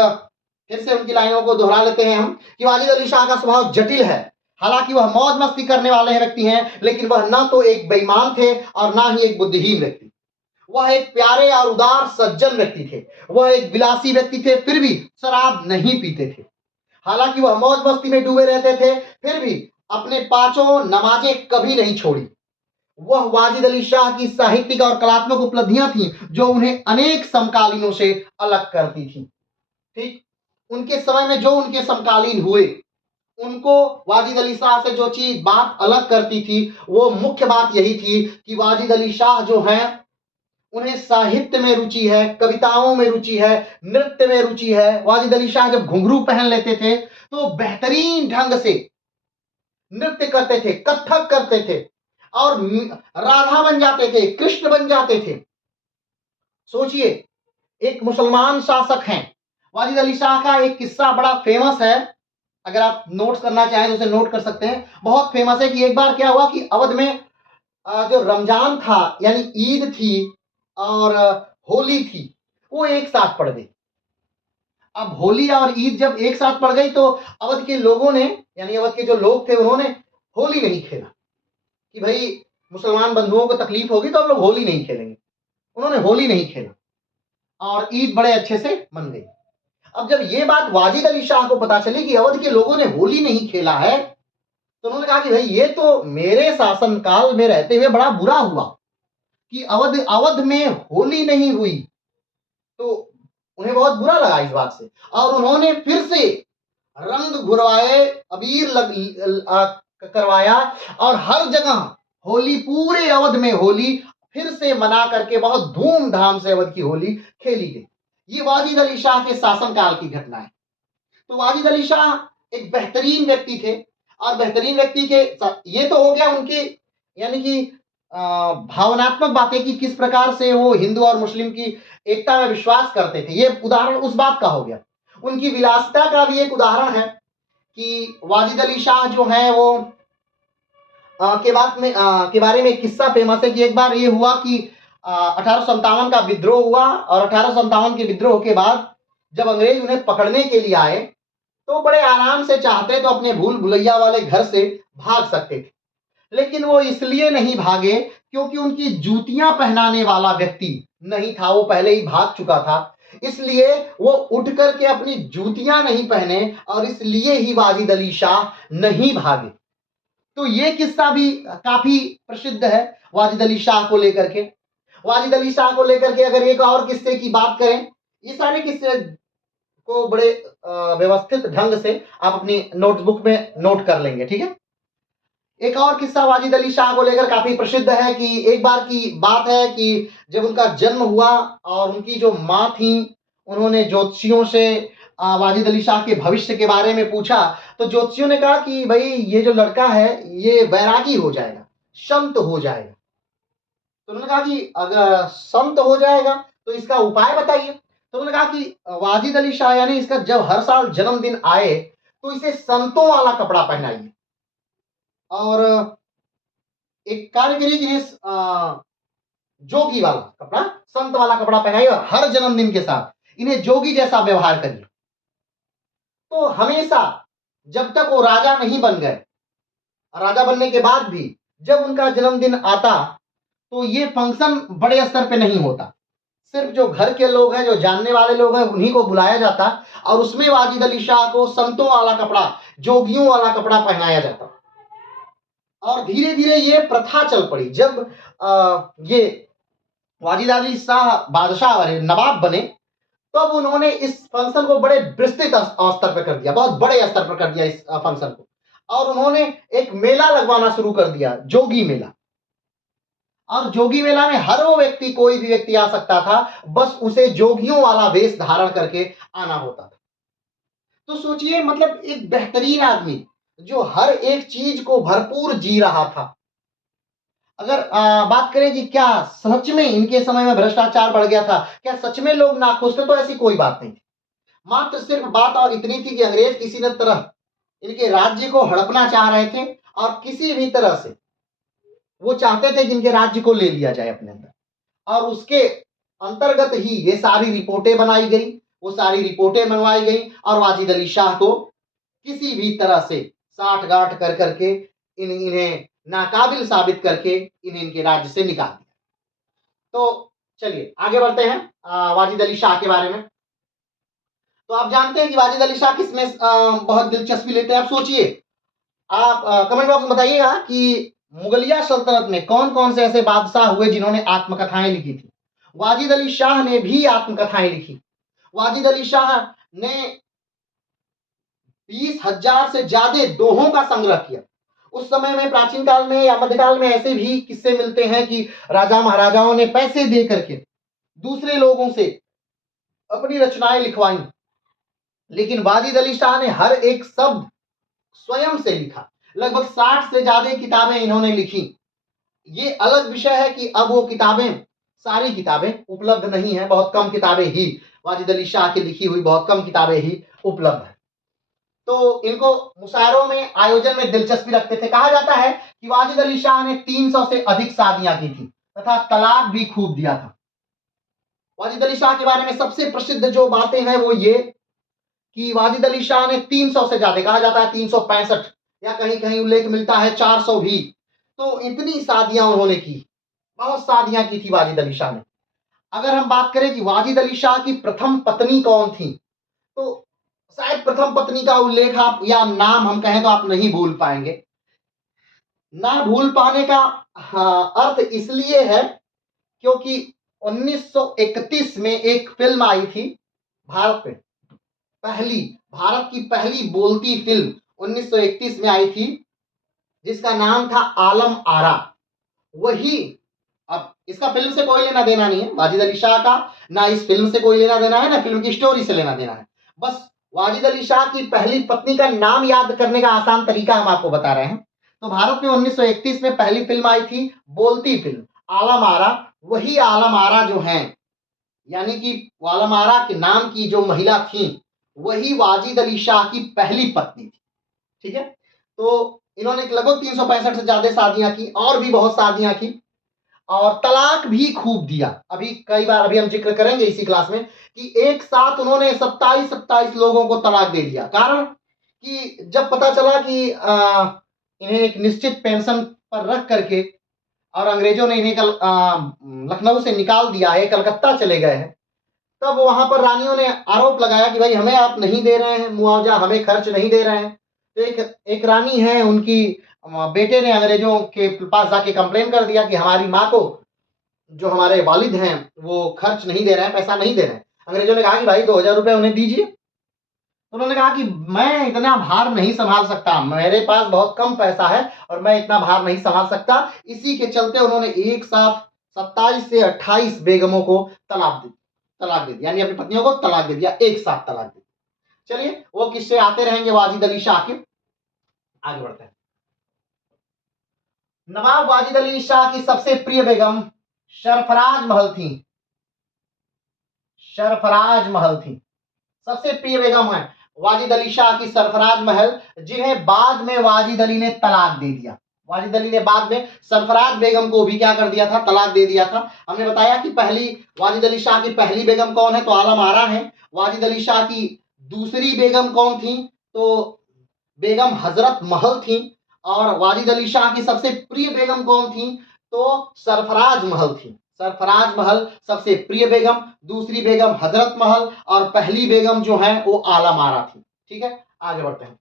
फिर से उनकी लाइनों को दोहरा लेते हैं हम, कि वाजिद अली शाह का स्वभाव जटिल है, हालांकि वह मौज मस्ती करने वाले व्यक्ति हैं, लेकिन वह न तो एक बेईमान थे और ना ही एक बुद्धिहीन व्यक्ति। वह एक प्यारे और उदार सज्जन व्यक्ति थे। वह एक विलासी व्यक्ति थे, फिर भी शराब नहीं पीते थे। हालांकि वह मौज मस्ती में डूबे रहते थे, फिर भी अपने पांचों नमाजें कभी नहीं छोड़ी। वह वाजिद अली शाह की साहित्यिक और कलात्मक उपलब्धियां थीं जो उन्हें अनेक समकालीनों से अलग करती थी। ठीक, उनके समय में जो उनके समकालीन हुए, उनको वाजिद अली शाह से जो चीज बात अलग करती थी, वो मुख्य बात यही थी कि वाजिद अली शाह जो हैं उन्हें साहित्य में रुचि है, कविताओं में रुचि है, नृत्य में रुचि है। वाजिद अली शाह जब घुंघरू पहन लेते थे तो बेहतरीन ढंग से नृत्य करते थे, कथक करते थे और राधा बन जाते थे, कृष्ण बन जाते थे। सोचिए, एक मुसलमान शासक हैं। वाजिद अली शाह का एक किस्सा बड़ा फेमस है, अगर आप नोट्स करना चाहें तो उसे नोट कर सकते हैं। बहुत फेमस है कि एक बार क्या हुआ कि अवध में जो रमजान था यानी ईद थी और होली थी, वो एक साथ पड़ गई। अब होली और ईद जब एक साथ पड़ गई तो अवध के लोगों ने, यानी अवध के जो लोग थे, उन्होंने होली नहीं खेला कि भाई मुसलमान बंधुओं को तकलीफ होगी तो हम लोग होली नहीं खेलेंगे। उन्होंने होली नहीं खेला और ईद बड़े अच्छे से मन गई। अब जब ये बात वाजिद अली शाह को पता चली कि अवध के लोगों ने होली नहीं खेला है, तो उन्होंने कहा कि भाई ये तो मेरे शासनकाल में रहते हुए बड़ा बुरा हुआ कि अवध में होली नहीं हुई। तो उन्हें बहुत बुरा लगा इस बात से और उन्होंने फिर से रंग घुरवाए, अबीर करवाया और हर जगह होली, पूरे अवध में होली फिर से मना करके बहुत धूमधाम से अवध की होली खेली गई। ये वाजिद अली शाह के शासनकाल की घटना है। तो वाजिद अली शाह एक बेहतरीन व्यक्ति थे और बेहतरीन व्यक्ति के ये तो हो गया उनके, यानी कि भावनात्मक बातें कि किस प्रकार से वो हिंदू और मुस्लिम की एकता में विश्वास करते थे, ये उदाहरण उस बात का हो गया। उनकी विलासिता का भी एक उदाहरण है कि वाजिद अली शाह जो है वो के बारे में एक किस्सा फेमस है कि एक बार ये हुआ कि 1857 का विद्रोह हुआ और 1857 के विद्रोह के बाद जब अंग्रेज उन्हें पकड़ने के लिए आए तो बड़े आराम से चाहते तो अपने भूल भुलैया वाले घर से भाग सकते थे, लेकिन वो इसलिए नहीं भागे क्योंकि उनकी जूतियां पहनाने वाला व्यक्ति नहीं था, वो पहले ही भाग चुका था। इसलिए वो उठ करके अपनी जूतियां नहीं पहने और इसलिए ही वाजिद अली शाह नहीं भागे। तो ये किस्सा भी काफी प्रसिद्ध है वाजिद अली शाह को लेकर के। वाजिद अली शाह को लेकर के अगर एक और किस्से की बात करें, ये सारे किस्से को बड़े व्यवस्थित ढंग से आप अपनी नोटबुक में नोट कर लेंगे, ठीक है। एक और किस्सा वाजिद अली शाह को लेकर काफी प्रसिद्ध है कि एक बार की बात है कि जब उनका जन्म हुआ और उनकी जो माँ थी उन्होंने ज्योतिषियों से वाजिद अली शाह के भविष्य के बारे में पूछा, तो ज्योतिषियों ने कहा कि भाई ये जो लड़का है ये वैरागी हो जाएगा, संत हो जाएगा। तो उन्होंने कहा कि अगर संत हो जाएगा तो इसका उपाय बताइए। तो उन्होंने कहा कि वाजिद अली शाह यानी इसका जब हर साल जन्मदिन आए तो इसे संतों वाला कपड़ा पहनाइए और एक कार्य करिए कि जोगी वाला कपड़ा, संत वाला कपड़ा पहनाइए और हर जन्मदिन के साथ इन्हें जोगी जैसा व्यवहार करिए। तो हमेशा जब तक वो राजा नहीं बन गए, राजा बनने के बाद भी जब उनका जन्मदिन आता तो ये फंक्शन बड़े स्तर पे नहीं होता, सिर्फ जो घर के लोग हैं, जो जानने वाले लोग हैं, उन्हीं को बुलाया जाता और उसमें वाजिद अली शाह को संतों वाला कपड़ा, जोगियों वाला कपड़ा पहनाया जाता। और धीरे धीरे ये प्रथा चल पड़ी। जब ये वाजिद अली शाह बादशाह बने, नवाब बने, तब उन्होंने इस फंक्शन को बड़े विस्तृत स्तर पर कर दिया, बहुत बड़े स्तर पर कर दिया इस फंक्शन को, और उन्होंने एक मेला लगवाना शुरू कर दिया, जोगी मेला। और जोगी मेला में हर वो व्यक्ति, कोई भी व्यक्ति आ सकता था, बस उसे जोगियों वाला वेश धारण करके आना होता था। तो सोचिए, मतलब एक बेहतरीन आदमी जो हर एक चीज को भरपूर जी रहा था। अगर बात करें कि क्या सच में इनके समय में भ्रष्टाचार बढ़ गया था, क्या सच में लोग नाखुश थे, तो ऐसी कोई बात नहीं थी। मात्र सिर्फ बात और इतनी थी कि अंग्रेज किसी न तरह इनके राज्य को हड़पना चाह रहे थे और किसी भी तरह से वो चाहते थे कि इनके राज्य को ले लिया जाए अपने अंदर, और उसके अंतर्गत ही ये सारी रिपोर्टें बनाई गई, वो सारी रिपोर्टें मंगवाई गई और वाजिद अली शाह को किसी भी तरह से साठ गांठ कर करके इन्हें नाकाबिल साबित करके इन्हें इनके राज्य से निकाल दिया। तो चलिए आगे बढ़ते हैं वाजिद अली शाह के बारे में। तो आप जानते हैं कि वाजिद अली शाह किसमें बहुत दिलचस्पी लेते हैं। आप सोचिए, आप कमेंट बॉक्स में बताइएगा कि मुगलिया सल्तनत में कौन कौन से ऐसे बादशाह हुए जिन्होंने आत्मकथाएं लिखी थी। वाजिद अली शाह ने भी आत्मकथाएं लिखी। वाजिद अली शाह ने 20,000 से ज्यादा दोहों का संग्रह किया। उस समय में, प्राचीन काल में या मध्यकाल में, ऐसे भी किस्से मिलते हैं कि राजा महाराजाओं ने पैसे दे करके दूसरे लोगों से अपनी रचनाएं लिखवाई, लेकिन वाजिद अली शाह ने हर एक शब्द स्वयं से लिखा। लगभग 60 से ज्यादा किताबें इन्होंने लिखी। ये अलग विषय है कि अब वो किताबें, सारी किताबें उपलब्ध नहीं है, बहुत कम किताबें ही, वाजिद अली शाह की लिखी हुई बहुत कम किताबें ही उपलब्ध है। तो इनको मुशायरों में, आयोजन में दिलचस्पी रखते थे। कहा जाता है कि वाजिद अली शाह ने 300 से अधिक शादियां की थी तथा तलाक भी खूब दिया था। वाजिद अली शाह के बारे में सबसे प्रसिद्ध जो बातें हैं वो ये कि वाजिद अली शाह ने 300 से ज्यादा, कहा जाता है 365 या कहीं कहीं उल्लेख मिलता है 400 भी, तो इतनी शादियां उन्होंने की, बहुत शादियां की थी वाजिद अली शाह ने। अगर हम बात करें कि वाजिद अली शाह की प्रथम पत्नी कौन थी, तो शायद प्रथम पत्नी का उल्लेख आप या नाम हम कहें तो आप नहीं भूल पाएंगे। ना भूल पाने का अर्थ इसलिए है क्योंकि 1931 में एक फिल्म आई थी भारत में, भारत की पहली बोलती फिल्म 1931 में आई थी जिसका नाम था आलम आरा। वही, अब इसका फिल्म से कोई लेना देना नहीं है वाजिद अली शाह का, ना इस फिल्म से कोई लेना देना है, ना फिल्म की स्टोरी से लेना देना है। बस वाजिद अली शाह की पहली पत्नी का नाम याद करने का आसान तरीका हम आपको बता रहे हैं। तो भारत में 1931 में पहली फिल्म आई थी, बोलती फिल्म आलम आरा। वही आलम आरा जो है, यानी कि आलम आरा के नाम की जो महिला थी, वही वाजिद अली शाह की पहली पत्नी थी। ठीक है। तो इन्होंने लगभग 365 से ज्यादा शादियां की और भी बहुत शादियां की और तलाक भी खूब दिया। अभी कई बार अभी हम जिक्र करेंगे इसी क्लास में कि एक साथ उन्होंने 27 लोगों को तलाक दे दिया। कारण कि जब पता चला कि इन्हें एक निश्चित पेंशन पर रख करके और अंग्रेजों ने इन्हें लखनऊ से निकाल दिया है, कलकत्ता चले गए हैं, तब वहां पर रानियों ने आरोप लगाया कि भाई हमें आप नहीं दे रहे हैं मुआवजा, हमें खर्च नहीं दे रहे हैं। तो एक रानी है, उनकी बेटे ने अंग्रेजों के पास जाके कंप्लेन कर दिया कि हमारी माँ को जो हमारे वालिद हैं वो खर्च नहीं दे रहे हैं, पैसा नहीं दे रहे हैं। अंग्रेजों ने कहा कि भाई 2000 रुपए उन्हें दीजिए। तो उन्होंने कहा कि मैं इतना भार नहीं संभाल सकता, मेरे पास बहुत कम पैसा है और मैं इतना भार नहीं संभाल सकता। इसी के चलते उन्होंने एक साथ 27 से 28 बेगमों को तलाक दे दिया, यानी अपनी पत्नियों को तलाक दे दिया, एक साथ तलाक दे दिया। चलिए वो किस्से आते रहेंगे वाजिद अली शाह के। आगे बढ़ते हैं। नवाब वाजिद अली शाह की सबसे प्रिय बेगम सरफराज महल थी। सरफराज महल थी, सबसे प्रिय बेगम है वाजिद अली शाह की सरफराज महल, जिन्हें बाद में वाजिद अली ने तलाक दे दिया। वाजिद अली ने बाद में सरफराज बेगम को भी क्या कर दिया था, तलाक दे दिया था। हमने बताया कि पहली वाजिद अली शाह की पहली बेगम कौन है, तो आलम आरा है। वाजिद अली शाह की दूसरी बेगम कौन थी, तो बेगम हजरत महल थी। और वाजिद अली शाह की सबसे प्रिय बेगम कौन थी, तो सरफराज महल थी। सरफराज महल सबसे प्रिय बेगम, दूसरी बेगम हजरत महल और पहली बेगम जो है वो आलम आरा थी। ठीक है, आगे बढ़ते हैं।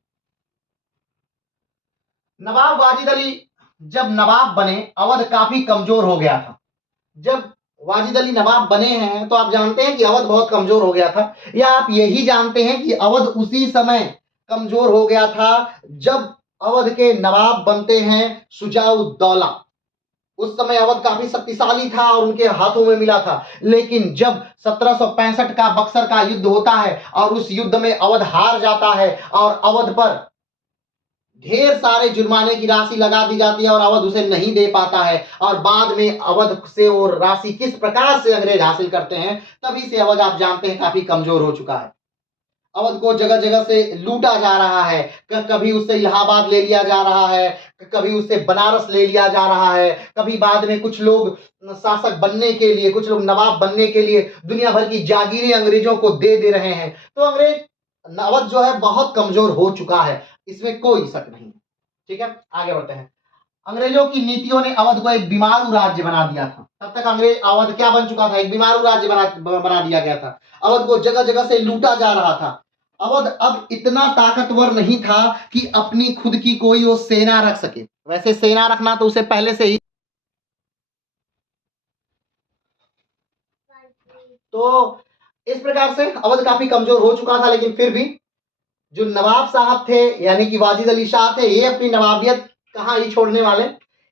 नवाब वाजिद अली जब नवाब बने, अवध काफी कमजोर हो गया था। जब वाजिद अली नवाब बने हैं तो आप जानते हैं कि अवध बहुत कमजोर हो गया था, या आप यही जानते हैं कि अवध उसी समय कमजोर हो गया था जब अवध के नवाब बनते हैं शुजाउद्दौला। उस समय अवध काफी शक्तिशाली था और उनके हाथों में मिला था। लेकिन जब 1765 का बक्सर का युद्ध होता है और उस युद्ध में अवध हार जाता है और अवध पर ढेर सारे जुर्माने की राशि लगा दी जाती है और अवध उसे नहीं दे पाता है, और बाद में अवध से वो राशि किस प्रकार से अंग्रेज हासिल करते हैं, तभी से अवध आप जानते हैं काफी कमजोर हो चुका है। अवध को जगह जगह से लूटा जा रहा है, कभी उससे इलाहाबाद ले लिया जा रहा है, कभी उससे बनारस ले लिया जा रहा है, कभी बाद में कुछ लोग शासक बनने के लिए, कुछ लोग नवाब बनने के लिए दुनिया भर की जागीरें अंग्रेजों को दे रहे हैं। तो अंग्रेज अवध जो है बहुत कमजोर हो चुका है, इसमें कोई शक नहीं। ठीक है, आगे बढ़ते हैं। अंग्रेजों की नीतियों ने अवध को एक बीमारू राज्य बना दिया था। तब तक अंग्रेज अवध क्या बन चुका था, एक बीमारू राज्य बना दिया गया था। अवध को जगह जगह से लूटा जा रहा था। अवध अब इतना ताकतवर नहीं था कि अपनी खुद की कोई वो सेना रख सके। वैसे सेना रखना तो उसे पहले से ही, तो इस प्रकार से अवध काफी कमजोर हो चुका था। लेकिन फिर भी जो नवाब साहब थे यानी कि वाजिद अली शाह थे, ये अपनी नवाबियत कहाँ ही छोड़ने वाले।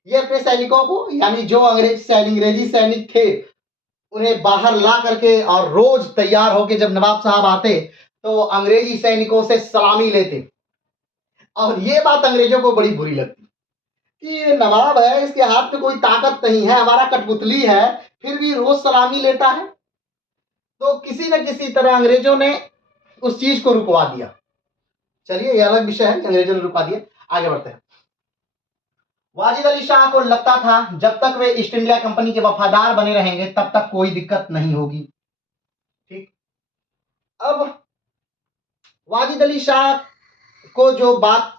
ये अपने सैनिकों को, यानी जो अंग्रेजी सैनिक थे, उन्हें बाहर ला करके और रोज तैयार होके जब नवाब साहब आते तो अंग्रेजी सैनिकों से सलामी लेते। और ये बात अंग्रेजों को बड़ी बुरी लगती कि ये नवाब है, इसके हाथ में कोई ताकत नहीं है, हमारा कठपुतली है, फिर भी रोज सलामी लेता है। तो किसी न किसी तरह अंग्रेजों ने उस चीज को रुकवा दिया। चलिए ये अलग विषय है, अंग्रेजों ने रुकवा दिया। आगे बढ़ते हैं। वाजिद अली शाह को लगता था जब तक वे ईस्ट इंडिया कंपनी के वफादार बने रहेंगे तब तक कोई दिक्कत नहीं होगी। ठीक, अब वाजिद अली शाह को जो बात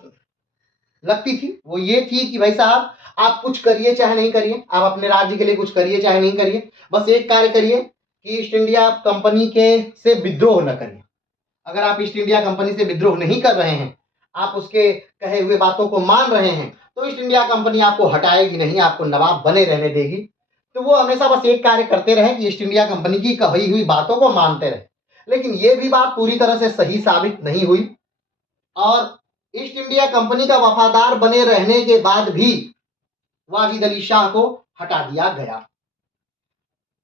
लगती थी वो ये थी कि भाई साहब, आप कुछ करिए चाहे नहीं करिए, आप अपने राज्य के लिए कुछ करिए चाहे नहीं करिए, बस एक कार्य करिए कि ईस्ट इंडिया कंपनी के से विद्रोह न करिए। अगर आप ईस्ट इंडिया कंपनी से विद्रोह नहीं कर रहे हैं, आप उसके कहे हुए बातों को मान रहे हैं, तो ईस्ट इंडिया कंपनी आपको हटाएगी नहीं, आपको नवाब बने रहने देगी। तो वो हमेशा बस एक कार्य करते रहे कि ईस्ट इंडिया कंपनी की कही हुई बातों को मानते रहे। लेकिन ये भी बात पूरी तरह से सही साबित नहीं हुई और ईस्ट इंडिया कंपनी का वफादार बने रहने के बाद भी वाजिद अली शाह को हटा दिया गया।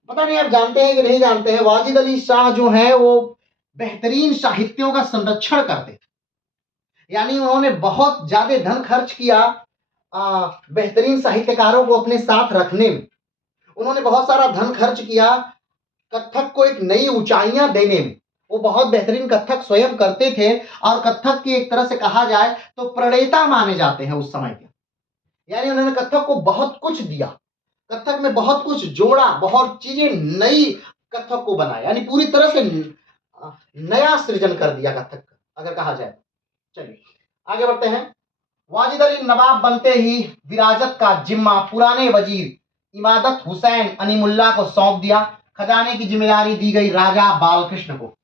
पता नहीं आप जानते हैं कि नहीं जानते हैं, वाजिद अली शाह जो है वो बेहतरीन साहित्यों का संरक्षण करते थे। यानी उन्होंने बहुत ज्यादा धन खर्च किया बेहतरीन साहित्यकारों को अपने साथ रखने में। उन्होंने बहुत सारा धन खर्च किया कत्थक को एक नई ऊंचाइयां देने में। वो बहुत बेहतरीन कथक स्वयं करते थे और कथक की एक तरह से कहा जाए तो प्रणेता माने जाते हैं उस समय के। यानी उन्होंने कथक को बहुत कुछ दिया, कथक में बहुत कुछ जोड़ा, बहुत चीजें नई कथक को बनाया, यानी पूरी तरह से नया सृजन कर दिया कथक का, अगर कहा जाए। चलिए आगे बढ़ते हैं। वाजिद अली नवाब बनते ही विराजत का जिम्मा पुराने वजीर इमादत हुसैन अनीमुल्ला को सौंप दिया। खजाने की जिम्मेदारी दी गई राजा बालकृष्ण को।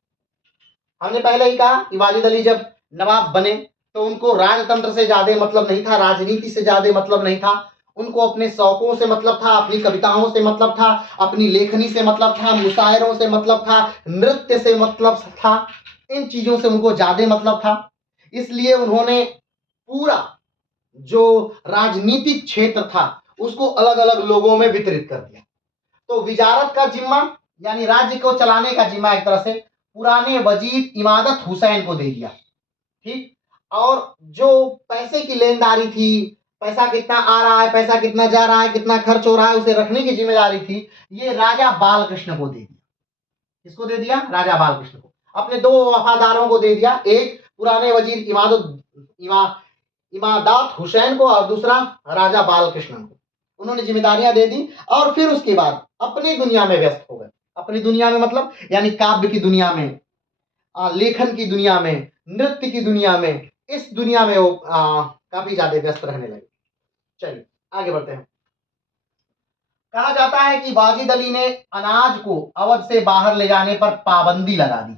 हमने पहले ही कहा कि वाजिद अली जब नवाब बने तो उनको राजतंत्र से ज्यादा मतलब नहीं था, राजनीति से ज्यादा मतलब नहीं था। उनको अपने शौकों से मतलब था, अपनी कविताओं से मतलब था, अपनी लेखनी से मतलब था, मुशायरों से मतलब था, नृत्य से मतलब था, इन चीजों से उनको ज्यादा मतलब था। इसलिए उन्होंने पूरा जो राजनीतिक क्षेत्र था उसको अलग अलग लोगों में वितरित कर दिया। तो विजारत का जिम्मा यानी राज्य को चलाने का जिम्मा एक तरह से पुराने वजीर इमादत हुसैन को दे दिया। ठीक, और जो पैसे की लेनदारी थी, पैसा कितना आ रहा है, पैसा कितना जा रहा है, कितना खर्च हो रहा है, उसे रखने की जिम्मेदारी थी, ये राजा बालकृष्ण को दे दिया। किसको दे दिया? राजा बालकृष्ण को। अपने दो वफादारों को दे दिया, एक पुराने वजीर इमादात हुसैन को और दूसरा राजा बालकृष्ण को। उन्होंने जिम्मेदारियां दे दी और फिर उसके बाद अपनी दुनिया में व्यस्त हो गए। अपनी दुनिया में मतलब यानी काव्य की दुनिया में, लेखन की दुनिया में, नृत्य की दुनिया में, इस दुनिया में वो काफी ज्यादा व्यस्त रहने लगे। चलिए आगे बढ़ते हैं। कहा जाता है कि वाजिद अली ने अनाज को अवध से बाहर ले जाने पर पाबंदी लगा दी,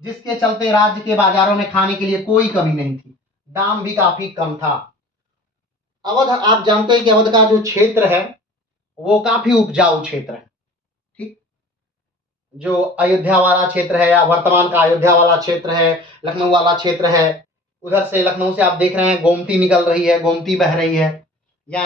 जिसके चलते राज्य के बाजारों में खाने के लिए कोई कमी नहीं थी, दाम भी काफी कम था। अवध, आप जानते हैं कि अवध का जो क्षेत्र है वो काफी उपजाऊ क्षेत्र है। ठीक, जो अयोध्या वाला क्षेत्र है या वर्तमान का अयोध्या वाला क्षेत्र है, लखनऊ वाला क्षेत्र है, उधर से लखनऊ से आप देख रहे हैं गोमती निकल रही है, गोमती बह रही है, या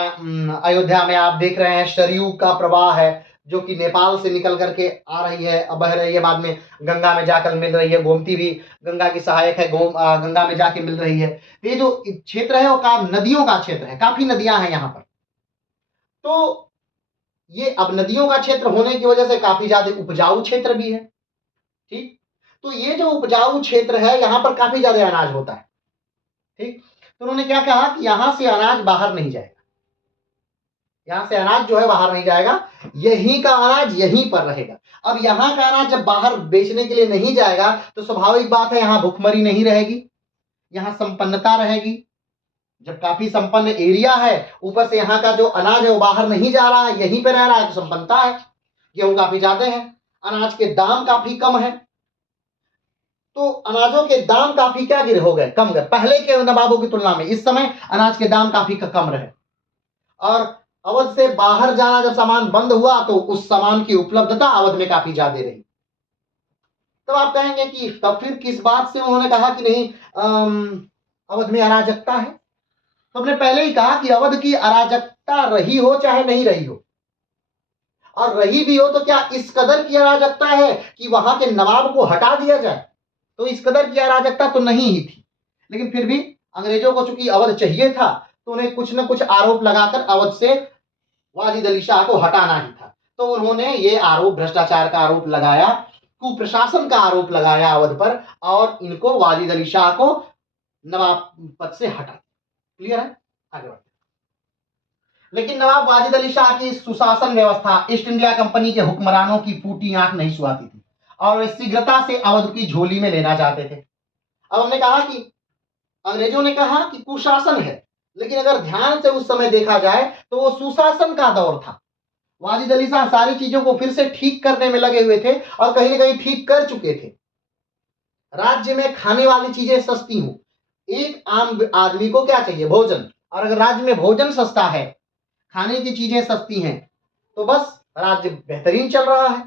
अयोध्या में आप देख रहे हैं सरयू का प्रवाह है जो कि नेपाल से निकल करके आ रही है, अब बह रही है, बाद में गंगा में जाकर मिल रही है। गोमती भी गंगा की सहायक है, गंगा में जाके मिल रही है। तो ये जो क्षेत्र है वो नदियों का क्षेत्र है, काफी नदियां हैं यहाँ पर। तो ये अब नदियों का क्षेत्र होने की वजह से काफी ज्यादा उपजाऊ क्षेत्र भी है। ठीक, तो ये जो उपजाऊ क्षेत्र है यहाँ पर काफी ज्यादा अनाज होता है। ठीक, तो उन्होंने क्या कहा कि यहां से अनाज बाहर नहीं जाएगा, यहां से अनाज जो है बाहर नहीं जाएगा, यहीं का अनाज यहीं पर रहेगा। अब यहाँ का अनाज जब बाहर बेचने के लिए नहीं जाएगा तो स्वाभाविक बात है यहाँ भुखमरी नहीं रहेगी, यहाँ संपन्नता रहेगी। जब काफी संपन्न एरिया है, ऊपर से यहाँ का जो अनाज है वो बाहर नहीं जा रहा है, यहीं पे रह रहा है, तो संपन्नता है। गेहूं काफी ज्यादा है, अनाज के दाम काफी कम है। तो अनाजों के दाम काफी क्या गिर हो गए, कम गए पहले के नवाबों की तुलना में। इस समय अनाज के दाम काफी कम रहे और अवध से बाहर जाना जब सामान बंद हुआ तो उस सामान की उपलब्धता अवध में काफी ज्यादा रही। तब आप कहेंगे कि तब फिर किस बात से उन्होंने कहा कि नहीं अवध में अराजकता है। तो हमने पहले ही कहा कि अवध की अराजकता रही हो चाहे नहीं रही हो, और रही भी हो तो क्या इस कदर की अराजकता है कि वहां के नवाब को हटा दिया जाए, तो इस कदर की अराजकता तो नहीं ही थी। लेकिन फिर भी अंग्रेजों को चूंकि अवध चाहिए था तो उन्हें कुछ न कुछ आरोप लगाकर अवध से वाजिद अली शाह को हटाना ही था। तो उन्होंने ये आरोप, भ्रष्टाचार का आरोप लगाया, कुप्रशासन का आरोप लगाया अवध पर, और इनको वाजिद अली शाह को नवाब पद से हटा। क्लियर है? आगे बढ़ते। लेकिन नवाब वाजिद अली शाह की सुशासन व्यवस्था ईस्ट इंडिया कंपनी के हुक्मरानों की फूटी आंख नहीं सुहाती थी और वे शीघ्रता से अवध की झोली में लेना चाहते थे। अब हमने कहा कि अंग्रेजों ने कहा कि कुशासन है, लेकिन अगर ध्यान से उस समय देखा जाए तो वो सुशासन का दौर था। वाजिद अली शाह सारी चीजों को फिर से ठीक करने में लगे हुए थे और कहीं ना कहीं ठीक कर चुके थे। राज्य में खाने वाली चीजें सस्ती हो, एक आम आदमी को क्या चाहिए? भोजन। और अगर राज्य में भोजन सस्ता है, खाने की चीजें सस्ती हैं, तो बस राज्य बेहतरीन चल रहा है।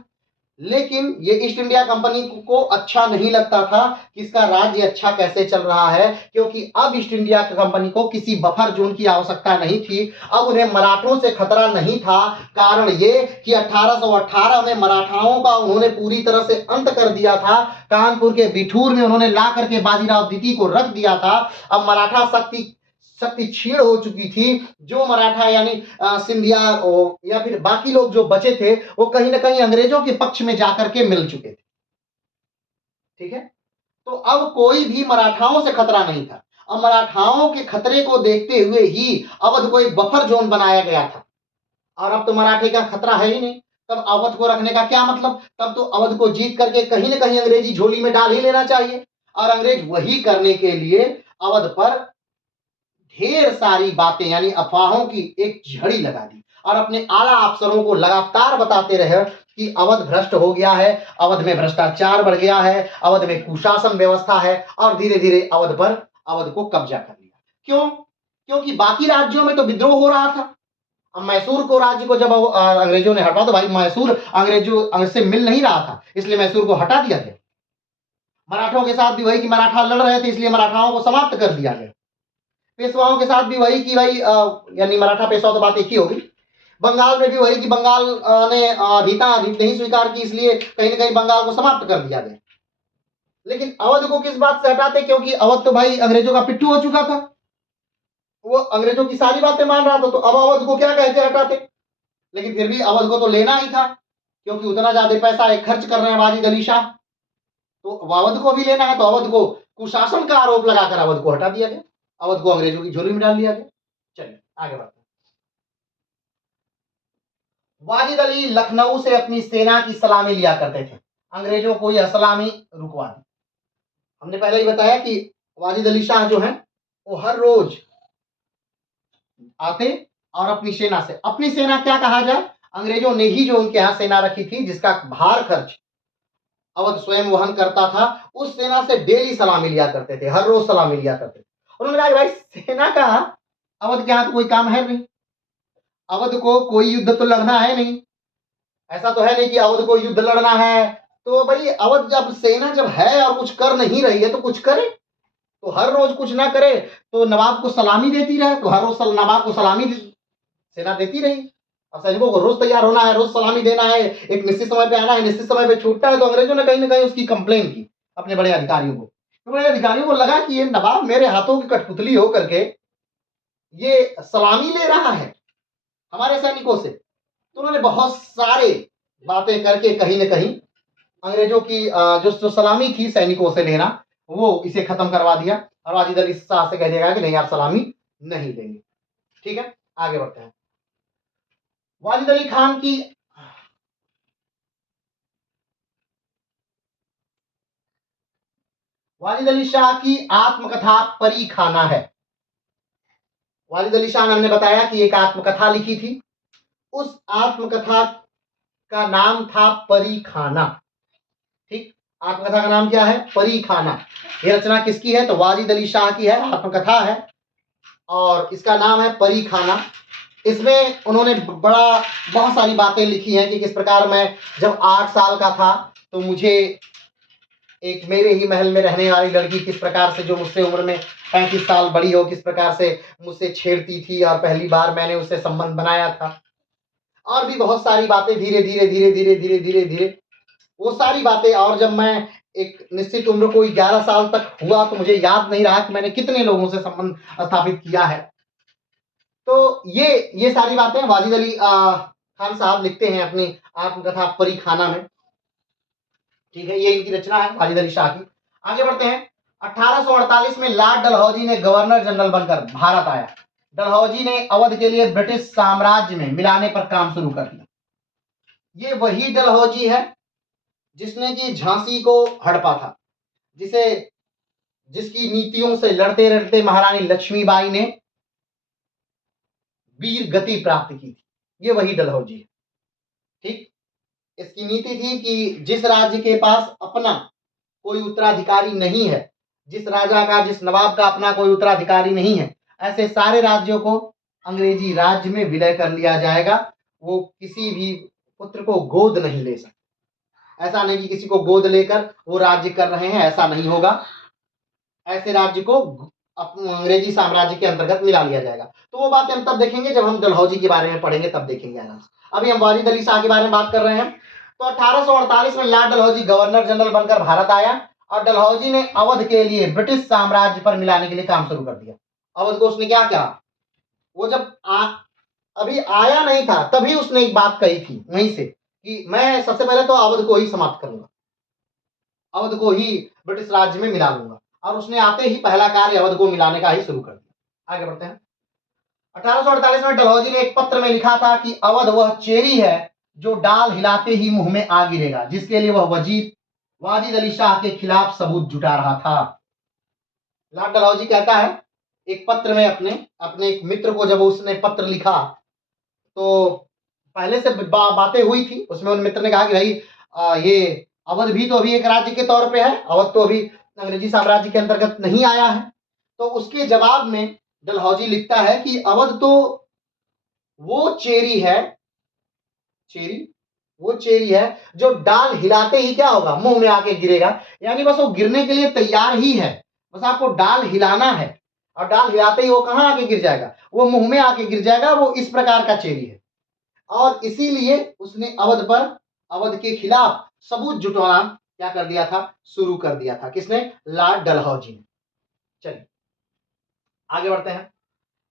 लेकिन ये ईस्ट इंडिया कंपनी को अच्छा नहीं लगता था कि इसका राज्य अच्छा कैसे चल रहा है, क्योंकि अब ईस्ट इंडिया कंपनी को किसी बफर जोन की आवश्यकता नहीं थी। अब उन्हें मराठों से खतरा नहीं था। कारण ये कि 1818 में मराठाओं का उन्होंने पूरी तरह से अंत कर दिया था। कानपुर के बिठूर में उन्होंने ला करके बाजीराव द्वितीय को रख दिया था। अब मराठा शक्ति क्षीण हो चुकी थी। जो मराठा यानी सिंधिया या फिर बाकी लोग जो बचे थे वो कहीं ना कहीं अंग्रेजों के पक्ष में जाकर के मिल चुके थे। ठीक है। तो अब कोई भी मराठाओं से खतरा नहीं था। अब मराठाओं के खतरे को देखते हुए ही अवध को एक बफर जोन बनाया गया था, और अब तो मराठे का खतरा है ही नहीं। तब अवध को रखने का क्या मतलब? तब तो अवध को जीत करके कहीं ना कहीं अंग्रेजी झोली में डाल ही लेना चाहिए, और अंग्रेज वही करने के लिए अवध पर ढेर सारी बातें यानी अफवाहों की एक झड़ी लगा दी, और अपने आला अफसरों को लगातार बताते रहे कि अवध भ्रष्ट हो गया है, अवध में भ्रष्टाचार बढ़ गया है, अवध में कुशासन व्यवस्था है, और धीरे धीरे अवध को कब्जा कर लिया। क्यों? क्योंकि बाकी राज्यों में तो विद्रोह हो रहा था। अब मैसूर को राज्य को जब अंग्रेजों ने हटा, तो भाई मैसूर अंग्रेजों से मिल नहीं रहा था, इसलिए मैसूर को हटा दिया गया। मराठों के साथ भी वही कि मराठा लड़ रहे थे, इसलिए मराठाओं को समाप्त कर दिया गया। पेशवाओं के साथ भी वही कि भाई यानी मराठा पेशवा तो बात एक ही होगी। बंगाल में भी वही कि बंगाल ने अधिता नहीं स्वीकार की, इसलिए कहीं ना कहीं बंगाल को समाप्त कर दिया गया। लेकिन अवध को किस बात से हटाते? क्योंकि अवध तो भाई अंग्रेजों का पिट्ठू हो चुका था, वो अंग्रेजों की सारी बातें मान रहा था, तो अब अवध को क्या कह के हटाते? लेकिन फिर भी अवध को तो लेना ही था, क्योंकि उतना ज्यादा पैसा एक खर्च कर रहे हैं वाजिद अली शाह, तो अवध को भी लेना है। तो अवध को कुशासन का आरोप लगाकर अवध को हटा दिया गया, अवध को अंग्रेजों की झोली में डाल दिया गया। चलिए आगे बढ़ते हैं। वाजिद अली लखनऊ से अपनी सेना की सलामी लिया करते थे, अंग्रेजों को यह सलामी रुकवा दी। हमने पहले ही बताया कि वाजिद अली शाह जो है वो हर रोज आते और अपनी सेना क्या कहा जाए, अंग्रेजों ने ही जो उनके यहाँ सेना रखी थी, जिसका भार खर्च अवध स्वयं वहन करता था, उस सेना से डेली सलामी लिया करते थे, हर रोज सलामी लिया करते थे। उन्होंने कहा भाई सेना का अवध के यहाँ तो कोई काम है नहीं, अवध को कोई युद्ध तो लड़ना है नहीं, ऐसा तो है नहीं कि अवध को युद्ध लड़ना है। तो भाई अवध जब सेना जब है और कुछ कर नहीं रही है तो कुछ करे, तो हर रोज कुछ ना करे तो नवाब को सलामी देती रहे, तो हर रोज नवाब को सलामी सेना देती रही। और सैनिकों को रोज तैयार होना है, रोज सलामी देना है, एक निश्चित समय पे आना है, निश्चित समय पे छूटना है। तो अंग्रेजों ने कहीं ना कहीं उसकी कंप्लेन की अपने बड़े अधिकारियों को, तो बड़े अधिकारियों को लगा कि ये नवाब मेरे हाथों की कठपुतली होकर के ये सलामी ले रहा है हमारे सैनिकों से। तो उन्होंने बहुत सारे बातें करके कहीं ना कहीं अंग्रेजों की जो सलामी थी सैनिकों से लेना, वो इसे खत्म करवा दिया, और वाजिद अली शाह से कह दिया कि नहीं आप सलामी नहीं देंगे। ठीक है, आगे बढ़ते हैं। वाजिद अली खान की वाजिद अली शाह की आत्मकथा परी खाना है। वाजिद अली शाह ने हमने बताया कि एक आत्मकथा लिखी थी, उस आत्मकथा का नाम था परी खाना। ठीक, आत्मकथा का नाम क्या है? परी खाना। ये रचना किसकी है? तो वाजिद अली शाह की है, आत्मकथा है, और इसका नाम है परी खाना। इसमें उन्होंने बहुत सारी बातें लिखी हैं कि किस प्रकार मैं जब 8 साल का था तो मुझे एक मेरे ही महल में रहने वाली लड़की किस प्रकार से, जो मुझसे उम्र में 35 साल बड़ी हो, किस प्रकार से मुझसे छेड़ती थी, और पहली बार मैंने उससे संबंध बनाया था। और भी बहुत सारी बातें, धीरे धीरे धीरे धीरे धीरे धीरे धीरे वो सारी बातें। और जब मैं एक निश्चित उम्र को 11 साल तक हुआ तो मुझे याद नहीं रहा कि मैंने कितने लोगों से संबंध स्थापित किया है। तो ये सारी बातें वाजिद अली खान साहब लिखते हैं अपनी आत्मकथा परी खाना में। ठीक है, ये इनकी रचना है वाजिद अली शाह की। आगे बढ़ते हैं। 1848 में लॉर्ड डलहौजी ने गवर्नर जनरल बनकर भारत आया। डलहौजी ने अवध के लिए ब्रिटिश साम्राज्य में मिलाने पर काम शुरू कर दिया। ये वही डलहौजी है जिसने कि झांसी को हड़पा था, जिसकी नीतियों से लड़ते लड़ते महारानी लक्ष्मीबाई ने वीर गति प्राप्त की थी। ये वही डलहौजी है। ठीक, इसकी नीति थी कि जिस राज्य के पास अपना कोई उत्तराधिकारी नहीं है, जिस राजा का, जिस नवाब का अपना कोई उत्तराधिकारी नहीं है, ऐसे सारे राज्यों को अंग्रेजी राज्य में विलय कर लिया जाएगा। वो किसी भी पुत्र को गोद नहीं ले सकते। ऐसा नहीं कि किसी को गोद लेकर वो राज्य कर रहे हैं, ऐसा नहीं होगा। ऐसे राज्य को अंग्रेजी साम्राज्य के अंतर्गत मिला लिया जाएगा। तो वो बातें हम तब देखेंगे जब हम डलहौजी के बारे में पढ़ेंगे, तब देखेंगे आराम से। अभी हम वाजिद अली शाह के बारे में बात कर रहे हैं। तो 1848 में लॉर्ड डलहौजी गवर्नर जनरल बनकर भारत आया, और डलहौजी ने अवध के लिए ब्रिटिश साम्राज्य पर मिलाने के लिए काम शुरू कर दिया। अवध को उसने क्या किया? वो जब अभी आया नहीं था तभी उसने एक बात कही थी वहीं से कि मैं सबसे पहले तो अवध को ही समाप्त करूंगा। अवध को ही ब्रिटिश राज्य में मिला लूंगा। और उसने आते ही पहला कार्य अवध को मिलाने का ही शुरू कर दिया। आगे बढ़ते हैं। 1848 में डलहौजी ने एक पत्र में लिखा था कि अवध वह चेरी है जो डाल हिलाते ही मुंह में आ गिरेगा, जिसके लिए वह वाजिद अली शाह के खिलाफ सबूत जुटा रहा था। लॉर्ड डलहौजी कहता है एक पत्र में अपने एक मित्र को, जब उसने पत्र लिखा तो पहले से बातें हुई थी, उसमें उन मित्र ने कहा कि भाई ये अवध भी तो अभी एक राज्य के तौर पे है, अवध तो अभी अंग्रेजी साम्राज्य के अंतर्गत नहीं आया है। तो उसके जवाब में डलहौजी लिखता है कि अवध तो वो चेरी है, वो चेरी है जो डाल हिलाते ही क्या होगा, मुंह में आके गिरेगा। यानी बस वो गिरने के लिए तैयार ही है, बस आपको डाल हिलाना है और डाल हिलाते ही वो कहां आके गिर जाएगा, वो मुंह में आके गिर जाएगा। वो इस प्रकार का चेरी है और इसीलिए उसने अवध के खिलाफ सबूत जुटाना क्या कर दिया था, शुरू कर दिया था। किसने? लॉर्ड डलहौजी ने। चलिए आगे बढ़ते हैं।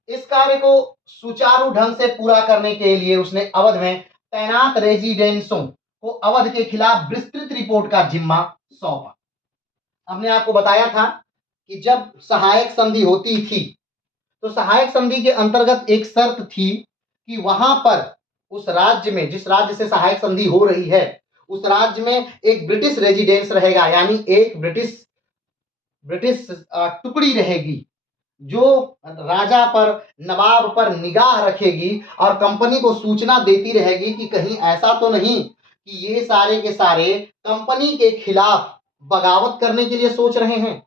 इस कार्य को सुचारू ढंग से पूरा करने के लिए उसने अवध में तैनात रेजिडेंसों को अवध के खिलाफ विस्तृत रिपोर्ट का जिम्मा सौंपा। हमने आपको बताया था कि जब सहायक संधि होती थी तो सहायक संधि के अंतर्गत एक शर्त थी कि वहां पर उस राज्य में, जिस राज्य से सहायक संधि हो रही है, उस राज्य में एक ब्रिटिश रेजिडेंस रहेगा, यानी एक ब्रिटिश टुकड़ी रहेगी जो राजा पर, नवाब पर निगाह रखेगी और कंपनी को सूचना देती रहेगी कि कहीं ऐसा तो नहीं कि ये सारे के सारे कंपनी के खिलाफ बगावत करने के लिए सोच रहे हैं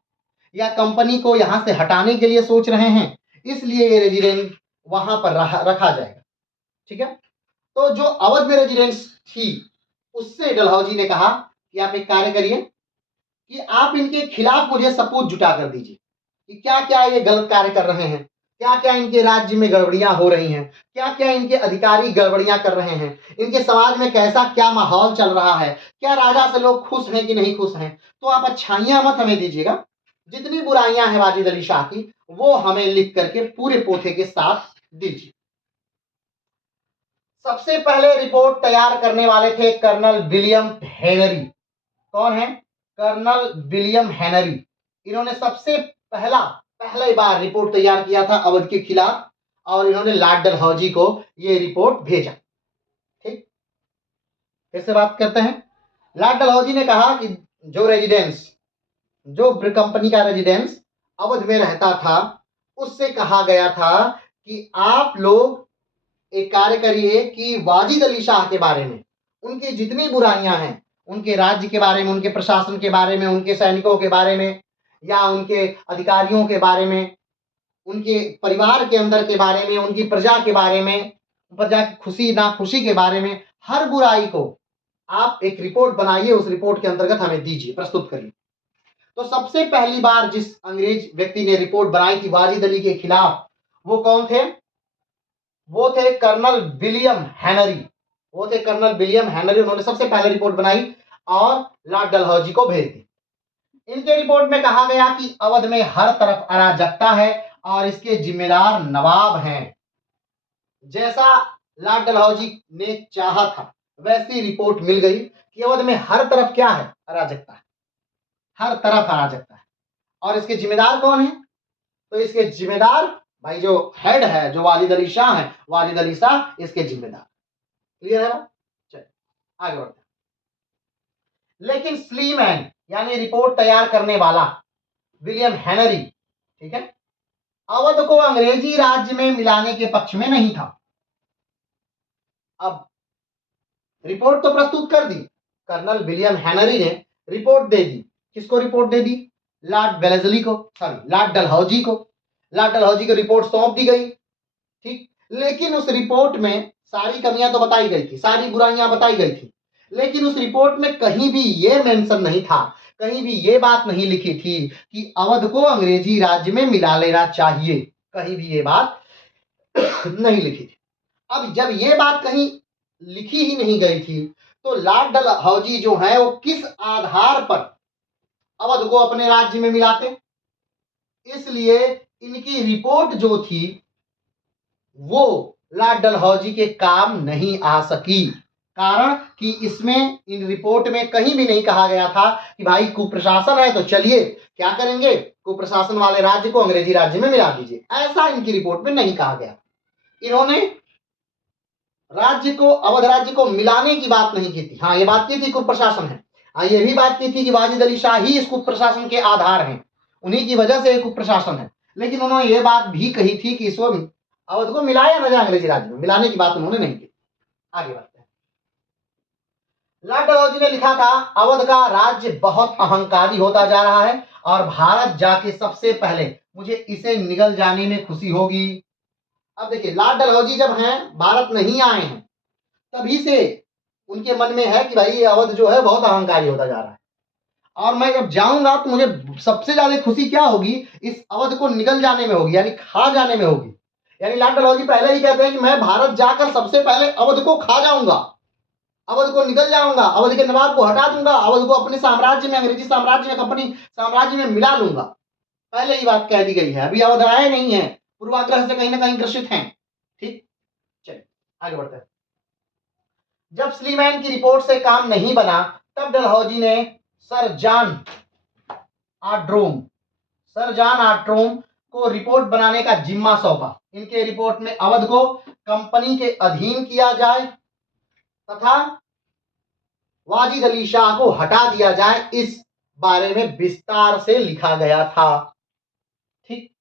या कंपनी को यहां से हटाने के लिए सोच रहे हैं। इसलिए ये रेजिडेंस वहां पर रखा जाएगा। ठीक है, तो जो अवध में रेजिडेंस थी उससे डलहौजी ने कहा कि आप एक कार्य करिए कि आप इनके खिलाफ मुझे सबूत जुटा कर दीजिए कि क्या क्या ये गलत कार्य कर रहे हैं, क्या क्या इनके राज्य में गड़बड़ियां हो रही हैं, क्या क्या इनके अधिकारी गड़बड़ियां कर रहे हैं, इनके समाज में कैसा क्या माहौल चल रहा है, क्या राजा से लोग खुश हैं कि नहीं खुश हैं। तो आप अच्छाइयां मत हमें दीजिएगा, जितनी बुराइयां हैं वाजिद अली शाह की वो हमें लिख करके पूरे पोथे के साथ दीजिए। सबसे पहले रिपोर्ट तैयार करने वाले थे कर्नल विलियम हेनरी। कौन है? Colonel William Henry. इन्होंने सबसे पहले बार रिपोर्ट तैयार किया था अवध के खिलाफ और इन्होंने लॉर्ड डलहौजी को ये रिपोर्ट भेजा। ठीक, फिर से बात करते हैं। लॉर्ड डलहौजी ने कहा कि जो कंपनी का रेजिडेंस अवध में रहता था उससे कहा गया था कि आप लोग एक कार्य करिए कि वाजिद अली शाह के बारे में, उनकी जितनी बुराइयां हैं, उनके राज्य के बारे में, उनके प्रशासन के बारे में, उनके सैनिकों के बारे में या उनके अधिकारियों के बारे में, उनके परिवार के अंदर के बारे में, उनकी प्रजा के बारे में, प्रजा की खुशी नाखुशी के बारे में, हर बुराई को आप एक रिपोर्ट बनाइए, उस रिपोर्ट के अंतर्गत हमें दीजिए, प्रस्तुत करिए। तो सबसे पहली बार जिस अंग्रेज व्यक्ति ने रिपोर्ट बनाई थी वाजिद अली के खिलाफ, वो कौन थे? वो थे कर्नल विलियम हेनरी। उन्होंने सबसे पहले रिपोर्ट बनाई और लॉर्ड डलहौजी को भेज दी। इनके रिपोर्ट में कहा गया कि अवध में हर तरफ अराजकता है और इसके जिम्मेदार नवाब हैं। जैसा लॉर्ड डलहौजी ने चाहा था वैसी रिपोर्ट मिल गई कि अवध में हर तरफ क्या है? अराजकता है, हर तरफ अराजकता है। और इसके जिम्मेदार कौन है? तो इसके जिम्मेदार भाई जो हेड है, जो वाजिद अली शाह है, वाजिद अली शाह इसके जिम्मेदार। क्लियर है? चलिए आगे बढ़ते हैं। लेकिन स्लीमैन यानी रिपोर्ट तैयार करने वाला विलियम हेनरी, ठीक है, अवध को अंग्रेजी राज्य में मिलाने के पक्ष में नहीं था। अब रिपोर्ट तो प्रस्तुत कर दी, कर्नल विलियम हेनरी ने रिपोर्ट दे दी। किसको रिपोर्ट दे दी? लॉर्ड डलहौजी को। लॉर्ड डलहौजी को रिपोर्ट सौंप दी गई। ठीक, लेकिन उस रिपोर्ट में सारी कमियां तो बताई गई थी, सारी बुराइयां बताई गई थी, लेकिन उस रिपोर्ट में कहीं भी ये मेंशन नहीं था, कहीं भी ये बात नहीं लिखी थी कि अवध को अंग्रेजी राज्य में मिला लेना चाहिए। कहीं भी ये बात नहीं लिखी थी। अब जब ये बात कहीं लिखी ही नहीं गई थी तो लॉर्ड डलहौजी जो है वो किस आधार पर अवध को अपने राज्य में मिलाते? इसलिए इनकी रिपोर्ट जो थी वो लॉर्ड डलहौजी के काम नहीं आ सकी। कारण कि इसमें इन रिपोर्ट में कहीं भी नहीं कहा गया था कि भाई कुप्रशासन है तो चलिए क्या करेंगे, कुप्रशासन वाले राज्य को अंग्रेजी राज्य में मिला दीजिए, ऐसा इनकी रिपोर्ट में नहीं कहा गया। इन्होंने राज्य को, अवध राज्य को मिलाने की बात नहीं की थी। हाँ, ये बात की थी कुप्रशासन है। हाँ, ये भी बात की थी कि वाजिद अली शाह ही इस कुप्रशासन के आधार हैं, उन्हीं की वजह से कुप्रशासन है। लेकिन उन्होंने ये बात भी कही थी कि इसको, अवध को मिलाया न जाए अंग्रेजी राज्य में, मिलाने की बात उन्होंने नहीं की। आगे बढ़ते हैं। लॉर्ड डलहौजी ने लिखा था, अवध का राज्य बहुत अहंकारी होता जा रहा है और भारत जाके सबसे पहले मुझे इसे निगल जाने में खुशी होगी। अब देखिए, लॉर्ड डलहौजी जब हैं, भारत नहीं आए हैं, तभी से उनके मन में है कि भाई ये अवध जो है बहुत अहंकारी होता जा रहा है, और मैं जब जाऊंगा तो मुझे सबसे ज्यादा खुशी क्या होगी, इस अवध को निगल जाने में होगी, यानी खा जाने में होगी। यानी लॉर्ड डलहौजी पहले ही कहते हैं कि मैं भारत जाकर सबसे पहले अवध को खा जाऊंगा, अवध को निकल जाऊंगा, अवध के नवाब को हटा दूंगा, अवध को अपने साम्राज्य में, अंग्रेजी साम्राज्य में, कंपनी साम्राज्य में मिला लूंगा। पहले ही बात कह दी गई है, अभी अवध आए नहीं है, पूर्वाग्रह से कहीं ना कहीं ग्रसित हैं। ठीक, चलिए आगे बढ़ते हैं। जब स्लीमैन की रिपोर्ट से काम नहीं बना, तब डलहौजी ने सर जॉन आर्ट्रोम को रिपोर्ट बनाने का जिम्मा सौंपा। इनके रिपोर्ट में अवध को कंपनी के अधीन किया जाए तथा वाजिद अली शाह को हटा दिया जाए, इस बारे में विस्तार से लिखा गया था। ठीक,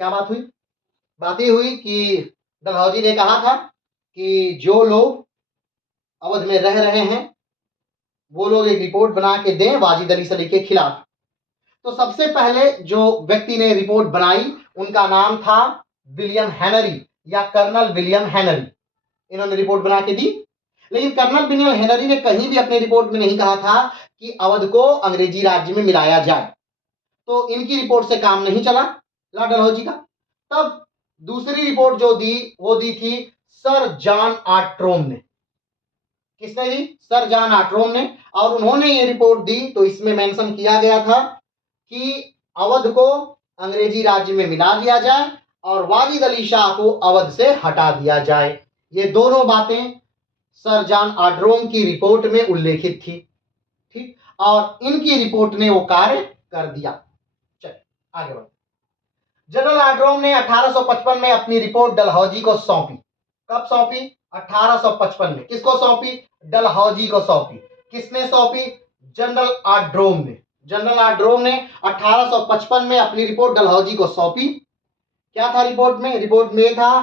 क्या बात हुई? बात ये हुई कि डलहौजी ने कहा था कि जो लोग अवध में रह रहे हैं वो लोग एक रिपोर्ट बना के दें वाजिद अली सली के खिलाफ। तो सबसे पहले जो व्यक्ति ने रिपोर्ट बनाई उनका नाम था विलियम हेनरी या कर्नल विलियम हेनरी। इन्होंने रिपोर्ट बना के दी, लेकिन कर्नल विलियम हेनरी ने कहीं भी अपनी रिपोर्ट में नहीं कहा था कि अवध को अंग्रेजी राज्य में मिलाया जाए। तो इनकी रिपोर्ट से काम नहीं चला लॉर्ड डलहौजी का। तब दूसरी रिपोर्ट जो दी वो दी थी सर जॉन आर्ट्रोम ने। किसने दी? सर जॉन आर्ट्रोम ने। और उन्होंने ये रिपोर्ट दी तो इसमें मेंशन किया गया था कि अवध को अंग्रेजी राज्य में मिला दिया जाए और वाजिद अली शाह को अवध से हटा दिया जाए। ये दोनों बातें सर जॉन आर्ट्रोम की रिपोर्ट में उल्लेखित थी। ठीक, और इनकी रिपोर्ट ने वो कार्य कर दिया। चलिए आगे बढ़ते। जनरल आर्ट्रोम ने 1855 में अपनी रिपोर्ट डलहौजी को सौंपी। कब सौंपी? 1855 में। किसको सौंपी? डलहौजी को सौंपी। किसने सौंपी? जनरल आर्ट्रोम ने। जनरल आर्ट्रोम ने 1855 में अपनी रिपोर्ट डलहौजी को सौंपी। क्या था रिपोर्ट में? रिपोर्ट में था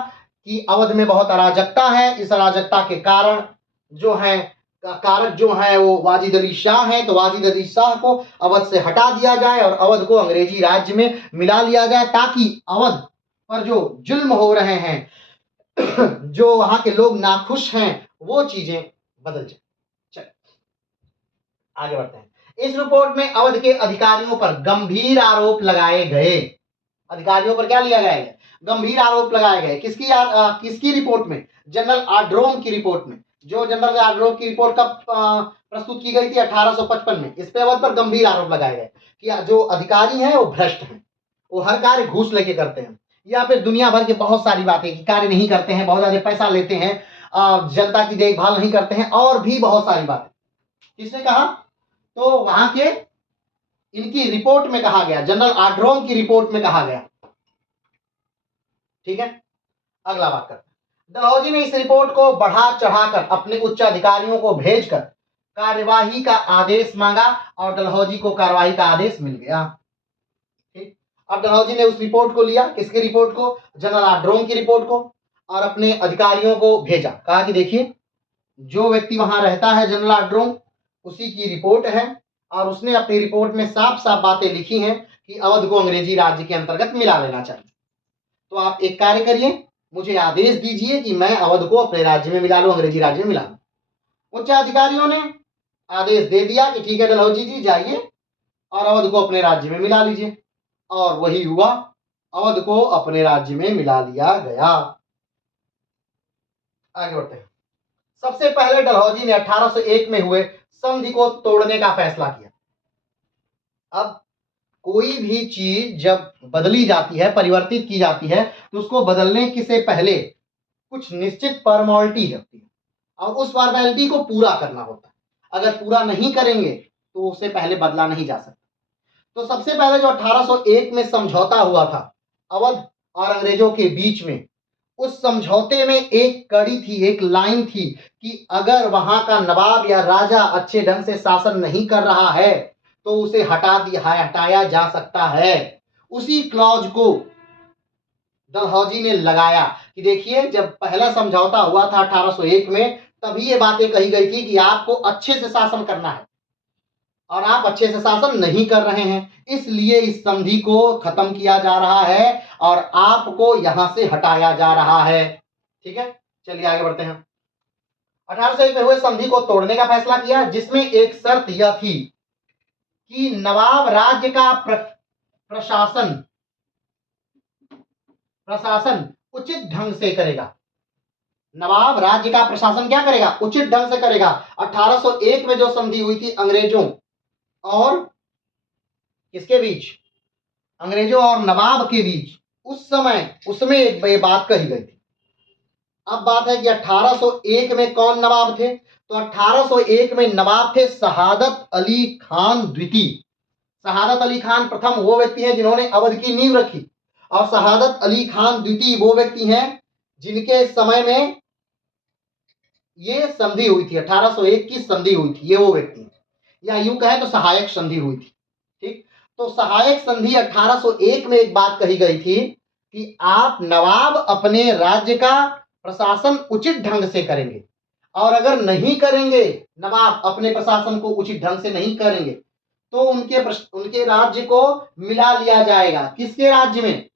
कि अवध में बहुत अराजकता है, इस अराजकता के कारण जो है कारक जो है वो वाजिद अली शाह है, तो वाजिद अली शाह को अवध से हटा दिया जाए और अवध को अंग्रेजी राज्य में मिला लिया जाए, ताकि अवध पर जो जुल्म हो रहे हैं जो वहां के लोग नाखुश हैं वो चीजें बदल जाए। चलिए आगे बढ़ते हैं। इस रिपोर्ट में अवध के अधिकारियों पर गंभीर आरोप लगाए गए। अधिकारियों पर क्या लिया गया? गंभीर आरोप लगाए गए। किसकी रिपोर्ट में? जनरल आर्ट्रोम की रिपोर्ट में। जो जनरल आर्ट्रोम की रिपोर्ट कब प्रस्तुत की गई थी? 1855 में। इस पे अवध पर गंभीर आरोप लगाए गए कि जो अधिकारी हैं वो भ्रष्ट हैं, वो हर कार्य घूस लेके करते हैं, या फिर दुनिया भर के बहुत सारी बातें कि कार्य नहीं करते हैं, बहुत ज्यादा पैसा लेते हैं, जनता की देखभाल नहीं करते हैं, और भी बहुत सारी बातें। किसने कहा? तो वहां के इनकी रिपोर्ट में कहा गया, जनरल आर्ट्रोम की रिपोर्ट में कहा गया। ठीक है, अगला बात करते हैं। डलहौजी ने इस रिपोर्ट को बढ़ा चढ़ाकर अपने उच्च अधिकारियों को भेजकर कार्यवाही का आदेश मांगा और डलहौजी को कार्यवाही का आदेश मिल गया। ठीक, अब डलहौजी ने उस रिपोर्ट को लिया। किसकी रिपोर्ट को? जनरल आर्ट्रोम की रिपोर्ट को, और अपने अधिकारियों को भेजा। कहा कि देखिए, जो व्यक्ति वहां रहता है जनरल आर्ट्रोम, उसी की रिपोर्ट है और उसने अपनी रिपोर्ट में साफ साफ बातें लिखी हैं कि अवध को अंग्रेजी राज्य के अंतर्गत मिला लेना चाहिए। तो आप एक कार्य करिए, मुझे आदेश दीजिए कि मैं अवध को अपने राज्य में मिला लूं, अंग्रेजी राज्य में मिला लूं। उच्च अधिकारियों ने आदेश दे दिया कि ठीक है डलहौजी जी, जाइए और अवध को अपने राज्य में मिला लीजिए। और वही हुआ, अवध को अपने राज्य में मिला लिया गया। आगे बढ़ते हैं। सबसे पहले डलहौजी ने 1801 में हुए संधि को तोड़ने का फैसला किया। अब कोई भी चीज जब बदली जाती है, परिवर्तित की जाती है, तो उसको बदलने के से पहले कुछ निश्चित फॉर्मेलिटी होती है। और उस फॉर्मेलिटी को पूरा करना होता है। अगर पूरा नहीं करेंगे तो उसे पहले बदला नहीं जा सकता। तो सबसे पहले जो 1801 में समझौता हुआ था अवध और अंग्रेजों के बीच में, उस समझौते में एक कड़ी थी, एक लाइन थी कि अगर वहां का नवाब या राजा अच्छे ढंग से शासन नहीं कर रहा है तो उसे हटाया जा सकता है। उसी क्लॉज को डलहौजी ने लगाया कि देखिए, जब पहला समझौता हुआ था 1801 में, तभी ये बातें कही गई थी कि आपको अच्छे से शासन करना है और आप अच्छे से शासन नहीं कर रहे हैं, इसलिए इस संधि को खत्म किया जा रहा है और आपको यहां से हटाया जा रहा है। ठीक है, चलिए आगे बढ़ते हैं। 1801 में हुए संधि को तोड़ने का फैसला किया, जिसमें एक शर्त यह थी कि नवाब राज्य का प्रशासन उचित ढंग से करेगा। नवाब राज्य का प्रशासन क्या करेगा? उचित ढंग से करेगा। 1801 में जो संधि हुई थी अंग्रेजों और किसके बीच? अंग्रेजों और नवाब के बीच, उस समय उसमें एक बात कही गई थी। अब बात है कि 1801 में कौन नवाब थे? तो 1801 में नवाब थे शहादत अली खान द्वितीय। शहादत अली खान प्रथम वो व्यक्ति हैं जिन्होंने अवध की नींव रखी, और शहादत अली खान द्वितीय वो व्यक्ति हैं जिनके समय में ये संधि हुई थी, 1801 की संधि हुई थी। ये वो व्यक्ति हैं, या यूं कहें तो सहायक संधि हुई थी। ठीक, तो सहायक संधि 1801 में एक बात कही गई थी कि आप नवाब अपने राज्य का प्रशासन उचित ढंग से करेंगे, और अगर नहीं करेंगे, नवाब अपने प्रशासन को उचित ढंग से नहीं करेंगे, तो उनके राज्य को मिला लिया जाएगा। किसके राज्य में?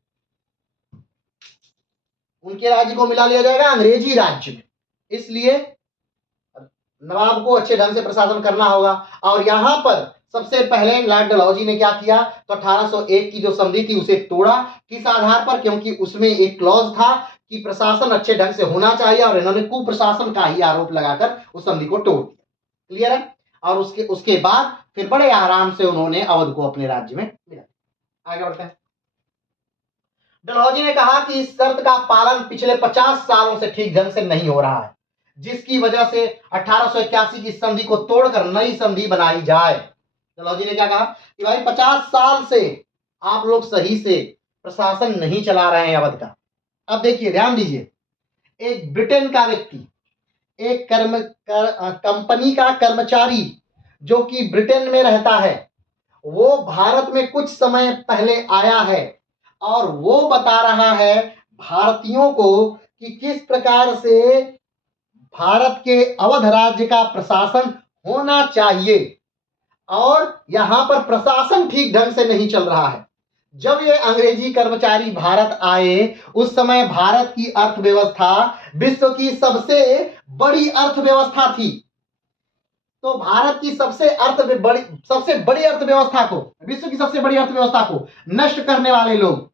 उनके राज्य को मिला लिया जाएगा अंग्रेजी राज्य में। इसलिए नवाब को अच्छे ढंग से प्रशासन करना होगा। और यहां पर सबसे पहले लॉर्ड डलहौजी ने क्या किया? तो 1801 की जो संधि थी उसे तोड़ा। किस आधार पर? क्योंकि उसमें एक क्लॉज था कि प्रशासन अच्छे ढंग से होना चाहिए, और इन्होंने कुप्रशासन का ही आरोप लगाकर उस संधि को तोड़ दिया। क्लियर है? और उसके बाद फिर बड़े आराम से उन्होंने अवध को अपने राज्य में मिला। आगे बढ़ते हैं। डलहौजी ने कहा कि इस शर्त का पालन पिछले 50 सालों से ठीक ढंग से नहीं हो रहा है, जिसकी वजह से 1881 की संधि को तोड़कर नई संधि बनाई जाए। डलहौजी ने क्या कहा कि भाई 50 साल से आप लोग सही से प्रशासन नहीं चला रहे हैं अवध का। अब देखिए, ध्यान दीजिए, एक ब्रिटेन का व्यक्ति, एक कंपनी का कर्मचारी जो कि ब्रिटेन में रहता है, वो भारत में कुछ समय पहले आया है और वो बता रहा है भारतीयों को कि किस प्रकार से भारत के अवध राज्य का प्रशासन होना चाहिए, और यहां पर प्रशासन ठीक ढंग से नहीं चल रहा है। जब ये अंग्रेजी कर्मचारी भारत आए, उस समय भारत की अर्थव्यवस्था विश्व की सबसे बड़ी अर्थव्यवस्था थी। तो भारत की सबसे बड़ी अर्थव्यवस्था को, विश्व की सबसे बड़ी अर्थव्यवस्था को नष्ट करने वाले लोग,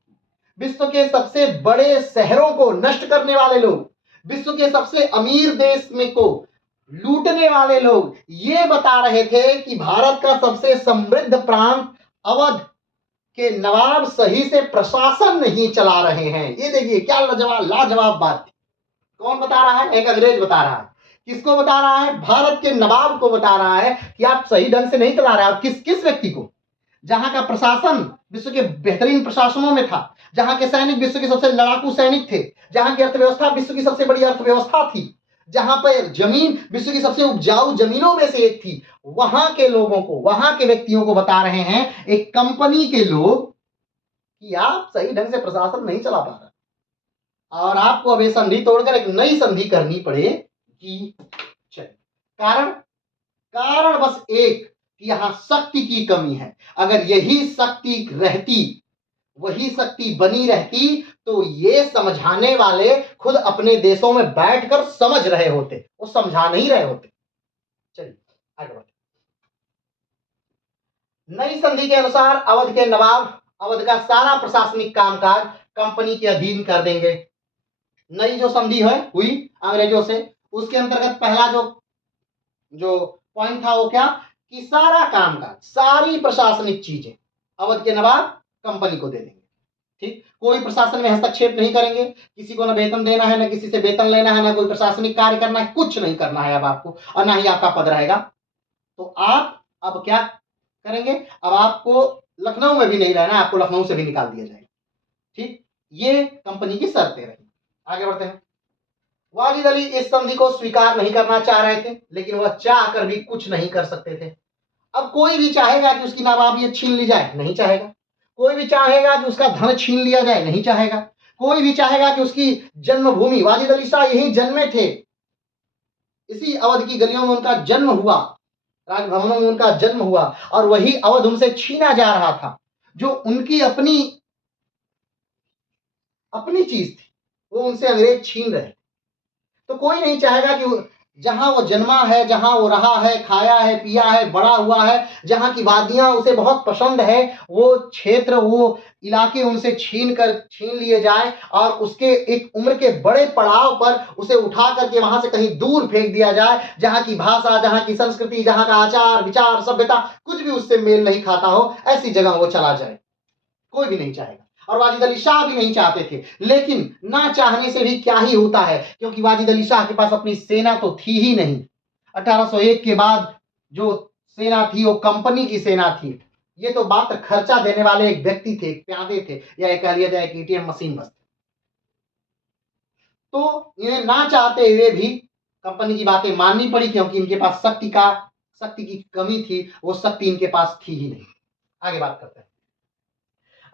विश्व के सबसे बड़े शहरों को नष्ट करने वाले लोग, विश्व के सबसे अमीर देश में को लूटने वाले लोग ये बता रहे थे कि भारत का सबसे समृद्ध प्रांत अवध के नवाब सही से प्रशासन नहीं चला रहे हैं। ये देखिए क्या लाजवाब बात थी। कौन बता रहा है? एक अंग्रेज बता रहा है। किसको बता रहा है? भारत के नवाब को बता रहा है कि आप सही ढंग से नहीं चला रहे हैं। किस व्यक्ति को? जहां का प्रशासन विश्व के बेहतरीन प्रशासनों में था, जहां के सैनिक विश्व के सबसे लड़ाकू सैनिक थे, जहां की अर्थव्यवस्था विश्व की सबसे बड़ी अर्थव्यवस्था थी, जहां पर जमीन विश्व की सबसे उपजाऊ जमीनों में से एक थी, वहां के लोगों को, वहां के व्यक्तियों को बता रहे हैं एक कंपनी के लोग कि आप सही ढंग से प्रशासन नहीं चला पा रहे और आपको अब ये संधि तोड़कर एक नई संधि करनी पड़ेगी। कारण कारण बस एक कि यहां शक्ति की कमी है। अगर यही शक्ति रहती, वही शक्ति बनी रहती, तो ये समझाने वाले खुद अपने देशों में बैठकर समझ रहे होते, वो समझा नहीं रहे होते। चलिए आगे बढ़ते। नई संधि के अनुसार अवध के नवाब अवध का सारा प्रशासनिक कामकाज कंपनी के अधीन कर देंगे। नई जो संधि है हुई अंग्रेजों से, उसके अंतर्गत पहला जो पॉइंट था वो क्या कि सारा कामकाज, सारी प्रशासनिक चीजें अवध के नवाब कंपनी को दे देंगे। ठीक, कोई प्रशासन में हस्तक्षेप नहीं करेंगे, किसी को ना वेतन देना है, ना किसी से वेतन लेना है, ना कोई प्रशासनिक कार्य करना है, कुछ नहीं करना है अब आपको, और ना ही आपका पद रहेगा। तो आप अब क्या करेंगे, अब आपको लखनऊ में भी नहीं रहना है, आपको लखनऊ से भी निकाल दिया जाएगा। ठीक, ये कंपनी की शर्तें रही। आगे बढ़ते हैं। वाजिद अली इस संधि को स्वीकार नहीं करना चाह रहे थे, लेकिन वह चाह कर भी कुछ नहीं कर सकते थे। अब कोई भी चाहेगा कि उसकी नवाबियत छीन ली जाए, नहीं चाहेगा। कोई भी चाहेगा कि उसका धन छीन लिया जाए, नहीं चाहेगा। कोई भी चाहेगा कि उसकी जन्मभूमि, वाजिद अली शाह यही जन्मे थे, इसी अवध की गलियों में उनका जन्म हुआ, राजभवनों में उनका जन्म हुआ, और वही अवध उनसे छीना जा रहा था, जो उनकी अपनी अपनी चीज थी, वो उनसे अंग्रेज छीन रहे। तो कोई नहीं चाहेगा कि जहां वो जन्मा है, जहां वो रहा है, खाया है, पिया है, बड़ा हुआ है, जहां की वादियां उसे बहुत पसंद है, वो क्षेत्र, वो इलाके उनसे छीन लिए जाए, और उसके एक उम्र के बड़े पड़ाव पर उसे उठा करके वहां से कहीं दूर फेंक दिया जाए, जहां की भाषा, जहां की संस्कृति, जहां का आचार विचार सभ्यता कुछ भी उससे मेल नहीं खाता हो, ऐसी जगह वो चला जाए। कोई भी नहीं चाहेगा, और वाजिद अली शाह भी नहीं चाहते थे। लेकिन ना चाहने से भी क्या ही होता है, क्योंकि वाजिद अली शाह के पास अपनी सेना तो थी ही नहीं। 1801 के बाद जो सेना थी वो कंपनी की सेना थी। ये तो मात्र खर्चा देने वाले एक व्यक्ति थे, एक प्यादे थे, या एक कह लिया जाए कि एटीएम मशीन बस। तो इन्हें ना चाहते हुए भी कंपनी की बातें माननी पड़ी, क्योंकि इनके पास शक्ति की कमी थी, वो शक्ति इनके पास थी ही नहीं। आगे बात करते हैं।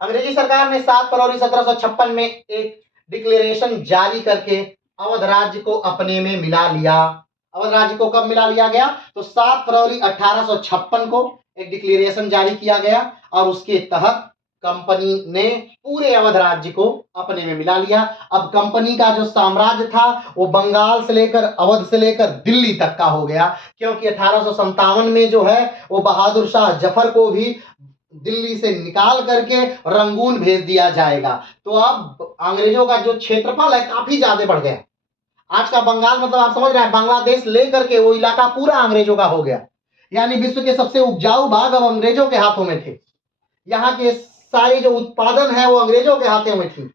अंग्रेजी सरकार ने 7 फरवरी 1756 में एक डिक्लेरेशन जारी करके अवध राज्य को अपने में मिला लिया। अवध राज्य को कब मिला लिया गया, तो 7 फरवरी 1856 को एक डिक्लेरेशन जारी किया गया, और उसके तहत कंपनी ने पूरे अवध राज्य को अपने में मिला लिया। अब कंपनी का जो साम्राज्य था वो बंगाल से लेकर, अवध से लेकर दिल्ली तक का हो गया, क्योंकि 1857 में जो है वो बहादुर शाह जफर को भी दिल्ली से निकाल करके रंगून भेज दिया जाएगा। तो अब अंग्रेजों का जो क्षेत्रफल है काफी ज्यादा बढ़ गया। आज का बंगाल मतलब आप समझ रहे हैं, बांग्लादेश लेकर के वो इलाका पूरा अंग्रेजों का हो गया। यानी विश्व के सबसे उपजाऊ भाग अब अंग्रेजों के हाथों में थे। यहाँ के सारे जो उत्पादन है वो अंग्रेजों के हाथों में थी।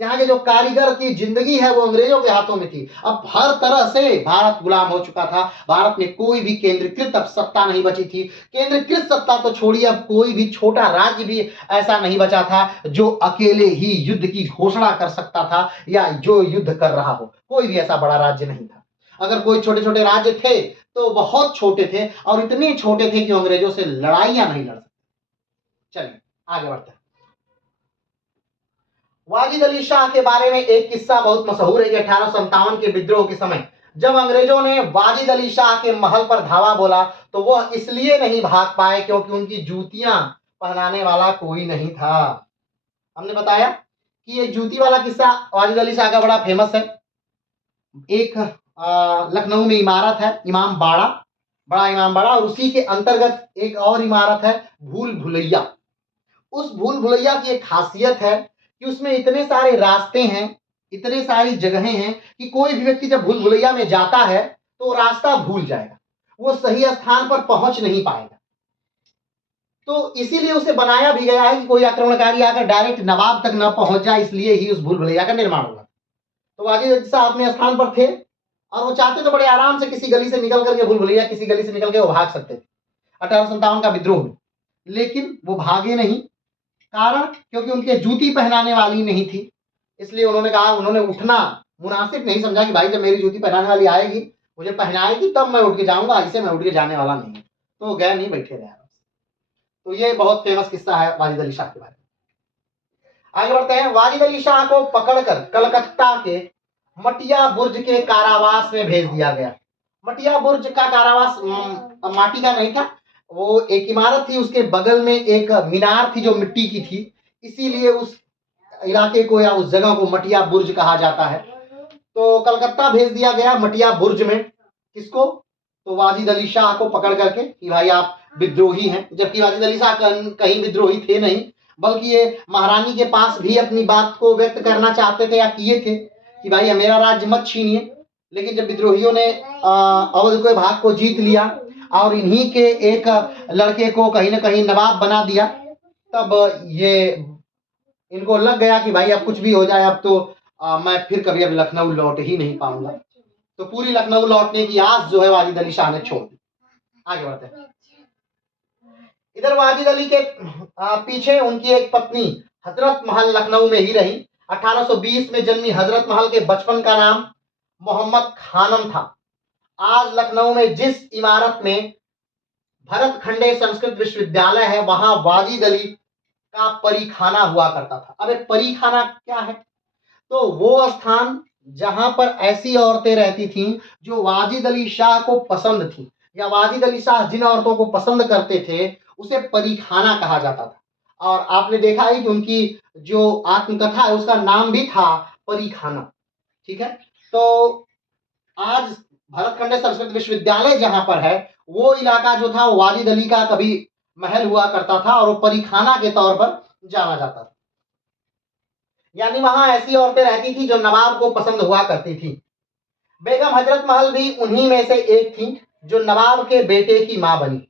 यहाँ के जो कारीगर की जिंदगी है वो अंग्रेजों के हाथों में थी। अब हर तरह से भारत गुलाम हो चुका था। भारत में कोई भी केंद्रीकृत अब सत्ता नहीं बची थी। केंद्रीकृत सत्ता तो छोड़िए, अब कोई भी छोटा राज्य भी ऐसा नहीं बचा था जो अकेले ही युद्ध की घोषणा कर सकता था या जो युद्ध कर रहा हो। कोई भी ऐसा बड़ा राज्य नहीं था। अगर कोई छोटे छोटे राज्य थे तो बहुत छोटे थे, और इतने छोटे थे कि अंग्रेजों से लड़ाइयां नहीं लड़ सकते। चलिए आगे बढ़ते हैं। वाजिद अली शाह के बारे में एक किस्सा बहुत मशहूर है कि 1857 के विद्रोह के समय जब अंग्रेजों ने वाजिद अली शाह के महल पर धावा बोला, तो वह इसलिए नहीं भाग पाए क्योंकि उनकी जूतियां पहनाने वाला कोई नहीं था। हमने बताया कि ये जूती वाला किस्सा वाजिद अली शाह का बड़ा फेमस है। एक लखनऊ में इमारत है इमाम बाड़ा, बड़ा इमाम बाड़ा, और उसी के अंतर्गत एक और इमारत है भूल भुलैया। उस भूल भुलैया की एक खासियत है कि उसमें इतने सारे रास्ते हैं, इतने सारी जगहें हैं कि कोई भी व्यक्ति जब भूल भुलैया में जाता है तो रास्ता भूल जाएगा, वो सही स्थान पर पहुंच नहीं पाएगा। तो इसीलिए उसे बनाया भी गया है कि कोई आक्रमणकारी आकर डायरेक्ट नवाब तक न पहुंच जाए, इसलिए ही उस भूल भुलैया का निर्माण हुआ। तो वाजिद साहब अपने स्थान पर थे, और वो चाहते तो बड़े आराम से किसी गली से निकल करके, भूल भुलैया किसी गली से निकल के वो भाग सकते थे 1857 का विद्रोह में, लेकिन वो भागे नहीं। कारण क्योंकि उनके जूती पहनाने वाली नहीं थी, इसलिए उन्होंने कहा, उन्होंने उठना मुनासिब नहीं समझा कि भाई जब मेरी जूती पहनाने वाली आएगी, मुझे पहनाएगी तब मैं उठ के जाऊंगा, ऐसे मैं उठ के जाने वाला नहीं। तो गए नहीं, बैठे रहे। तो ये बहुत फेमस किस्सा है वाजिद अली शाह के बारे में। आगे बढ़ते हैं। वाजिद अली शाह को पकड़कर कलकत्ता के मटिया बुर्ज के कारावास में भेज दिया गया। मटिया बुर्ज का कारावास माटी का नहीं था, वो एक इमारत थी, उसके बगल में एक मीनार थी जो मिट्टी की थी, इसीलिए उस इलाके को या उस जगह को मटिया बुर्ज कहा जाता है। तो कलकत्ता भेज दिया गया मटिया बुर्ज में। किसको? तो वाजिद अली शाह को पकड़ करके कि भाई आप विद्रोही हैं, जबकि वाजिद अली शाह कहीं विद्रोही थे नहीं, बल्कि ये महारानी के पास भी अपनी बात को व्यक्त करना चाहते थे या किए थे कि भाई मेरा राज्य मत छीनिए। लेकिन जब विद्रोहियों ने अवध के भाग को जीत लिया और इन्हीं के एक लड़के को कहीं ना कहीं नवाब बना दिया, तब ये इनको लग गया कि भाई अब कुछ भी हो जाए, अब तो मैं फिर कभी अब लखनऊ लौट ही नहीं पाऊंगा। तो पूरी लखनऊ लौटने की आस जो है वाजिद अली शाह ने छोड़ दी। आगे बढ़ते हैं। इधर वाजिद अली के पीछे उनकी एक पत्नी हजरत महल लखनऊ में ही रही। 1820 में जन्मी हजरत महल के बचपन का नाम मोहम्मद खानम था। आज लखनऊ में जिस इमारत में भरत खंडे संस्कृत विश्वविद्यालय है, वहां वाजिद अली का परीखाना हुआ करता था। अब एक परीखाना क्या है? तो वो स्थान जहां पर ऐसी औरतें रहती थीं जो वाजिद अली शाह को पसंद थी, या वाजिद अली शाह जिन औरतों को पसंद करते थे उसे परीखाना कहा जाता था। और आपने देखा है कि उनकी जो आत्मकथा है उसका नाम भी था परीखाना। ठीक है, तो आज भरत खंडे संस्कृत विश्वविद्यालय जहां पर है, वो इलाका जो था वो वाजिद अली का कभी महल हुआ करता था और वो परीखाना के तौर पर जाना जाता था। यानी वहां ऐसी औरतें रहती थी जो नवाब को पसंद हुआ करती थी। बेगम हजरत महल भी उन्हीं में से एक थी जो नवाब के बेटे की मां बनी।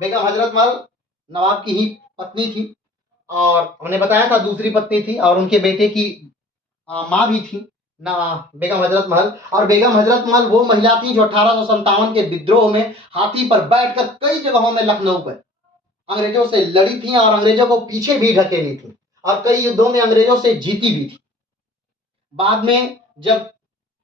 बेगम हजरत महल नवाब की ही पत्नी थी, और हमने बताया था दूसरी पत्नी थी, और उनके बेटे की मां भी थी ना बेगम हजरत महल। और बेगम हजरत महल वो महिला थी जो 1857 के विद्रोह में हाथी पर बैठकर कई जगहों में लखनऊ पर अंग्रेजों से लड़ी थी और अंग्रेजों को पीछे भी ढकेली थी, और कई युद्धों में अंग्रेजों से जीती भी थी। बाद में जब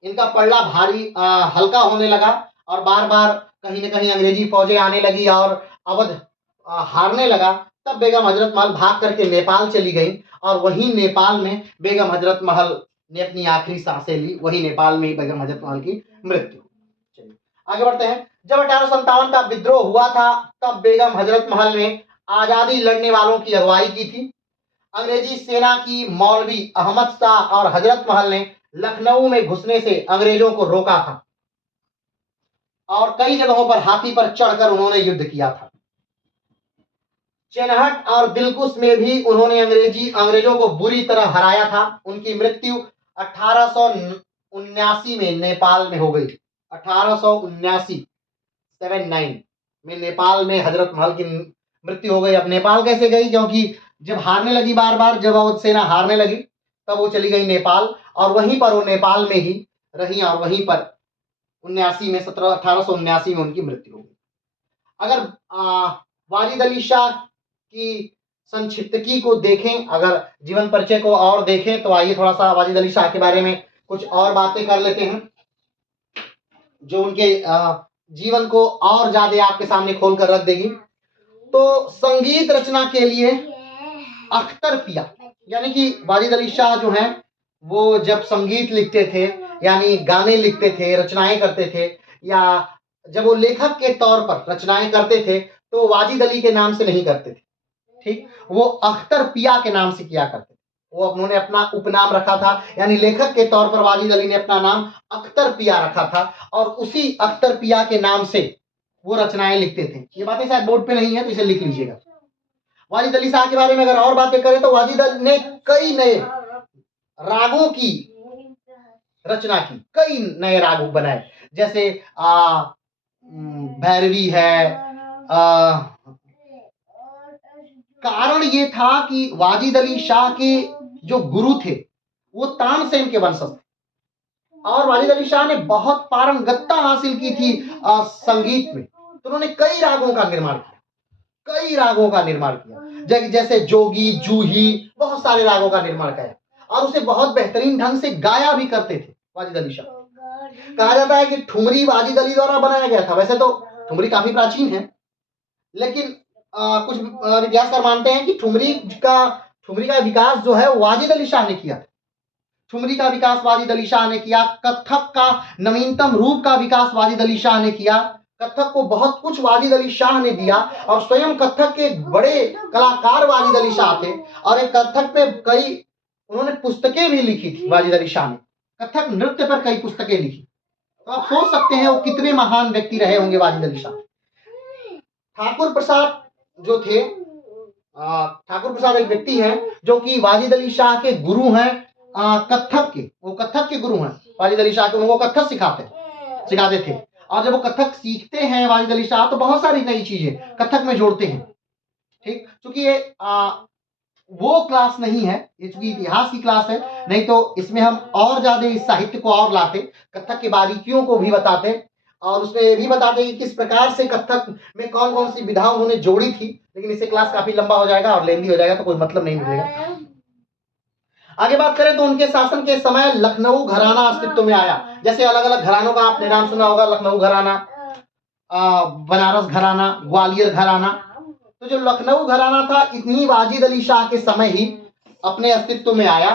इनका पलड़ा भारी हल्का होने लगा और बार बार कहीं ना कहीं अंग्रेजी फौजें आने लगी और अवध हारने लगा, तब बेगम हजरत महल भाग करके नेपाल चली गई, और वहीं नेपाल में बेगम हजरत महल ने अपनी आखिरी सांसें ली। वही नेपाल में ही बेगम हजरत महल की मृत्यु। चलिए आगे बढ़ते हैं। जब 1857 का विद्रोह हुआ था, तब बेगम हजरत महल ने आजादी लड़ने वालों की अगुवाई की थी। अंग्रेजी सेना की मौलवी अहमद शाह और हजरत महल ने लखनऊ में घुसने से अंग्रेजों को रोका था, और कई जगहों पर हाथी पर चढ़कर उन्होंने युद्ध किया था। चेनहट और दिलकुश में भी उन्होंने अंग्रेजों को बुरी तरह हराया था। उनकी मृत्यु 1879 में नेपाल में हो गई। 1879 में नेपाल में हजरत महल की मृत्यु हो गई। अब नेपाल कैसे गई? क्योंकि जब हारने लगी, बार बार जब अवध सेना हारने लगी, तब वो चली गई नेपाल, और वहीं पर वो नेपाल में ही रही, और वहीं पर 1879 में उनकी मृत्यु हो गई। अगर वाजिद अली शाह की संक्षिप्तकी को देखें, अगर जीवन परिचय को और देखें, तो आइए थोड़ा सा वाजिद अली शाह के बारे में कुछ और बातें कर लेते हैं जो उनके जीवन को और ज्यादा आपके सामने खोल कर रख देगी। तो संगीत रचना के लिए अख्तर पिया, यानी कि वाजिद अली शाह जो हैं वो जब संगीत लिखते थे, यानी गाने लिखते थे, रचनाएं करते थे, या जब वो लेखक के तौर पर रचनाएं करते थे, तो वाजिद अली के नाम से नहीं करते थे। ठीक, वो अख्तर पिया के नाम से किया करते थे। वो उन्होंने अपना उपनाम रखा था, यानी लेखक के तौर पर वाजिद अली ने अपना नाम अख्तर पिया रखा था, और उसी अख्तर पिया के नाम से वो रचनाएं लिखते थे। ये बातें शायद बोर्ड पे नहीं है, तो इसे लिख लीजिएगा। वाजिद अली शाह के बारे में अगर और बातें करें, तो वाजिद अली ने कई नए रागों की रचना की, कई नए राग बनाए, जैसे भैरवी है। कारण ये था कि वाजिद अली शाह के जो गुरु थे वो तानसेन के वंशज थे, और वाजिद अली शाह ने बहुत पारंगतता हासिल की थी संगीत में। तो उन्होंने कई रागों का निर्माण किया, जैसे जोगी, जूही, बहुत सारे रागों का निर्माण किया, और उसे बहुत बेहतरीन ढंग से गाया भी करते थे वाजिद अली शाह। कहा जाता है कि ठुमरी वाजिद अली द्वारा बनाया गया था। वैसे तो ठुमरी काफी प्राचीन है, लेकिन कुछ इतिहासकार मानते हैं कि ठुमरी का विकास जो है वाजिद अली शाह ने किया। ठुमरी का विकास वाजिद अली शाह ने किया। कथक का नवीनतम रूप का विकास वाजिद अली शाह ने किया। कथक को बहुत कुछ वाजिद अली शाह ने दिया, और स्वयं कथक के बड़े कलाकार वाजिद अली शाह थे, और एक कथक पे कई उन्होंने पुस्तकें भी लिखी थी। वाजिद अली शाह ने कथक नृत्य पर कई पुस्तकें लिखी। तो आप सोच सकते हैं वो कितने महान व्यक्ति रहे होंगे वाजिद अली शाह। ठाकुर प्रसाद जो थे, ठाकुर प्रसाद एक व्यक्ति हैं जो कि वाजिद अली शाह के गुरु हैं, कथक के। वो कथक के गुरु हैं वाजिद अली शाह के, उनको कथक सिखाते थे। और जब वो कथक सीखते हैं वाजिद अली शाह, तो बहुत सारी नई चीजें कथक में जोड़ते हैं। ठीक, क्योंकि ये वो क्लास नहीं है, ये चूंकि इतिहास की क्लास है, नहीं तो इसमें हम और ज्यादा इस साहित्य को और लाते, कथक की बारीकियों को भी बताते और उसमें ये भी बताते कि किस प्रकार से कथक में कौन कौन सी विधा उन्होंने जोड़ी थी। लेकिन इससे क्लास काफी लंबा हो जाएगा और लेंदी हो जाएगा, तो कोई मतलब नहीं मिलेगा। आगे बात करें तो उनके शासन के समय लखनऊ घराना अस्तित्व में आया। जैसे अलग अलग घरानों का आपने नाम सुना होगा, लखनऊ घराना, बनारस घराना, ग्वालियर घराना। तो जो लखनऊ घराना था, इतनी वाजिद अली शाह के समय ही अपने अस्तित्व में आया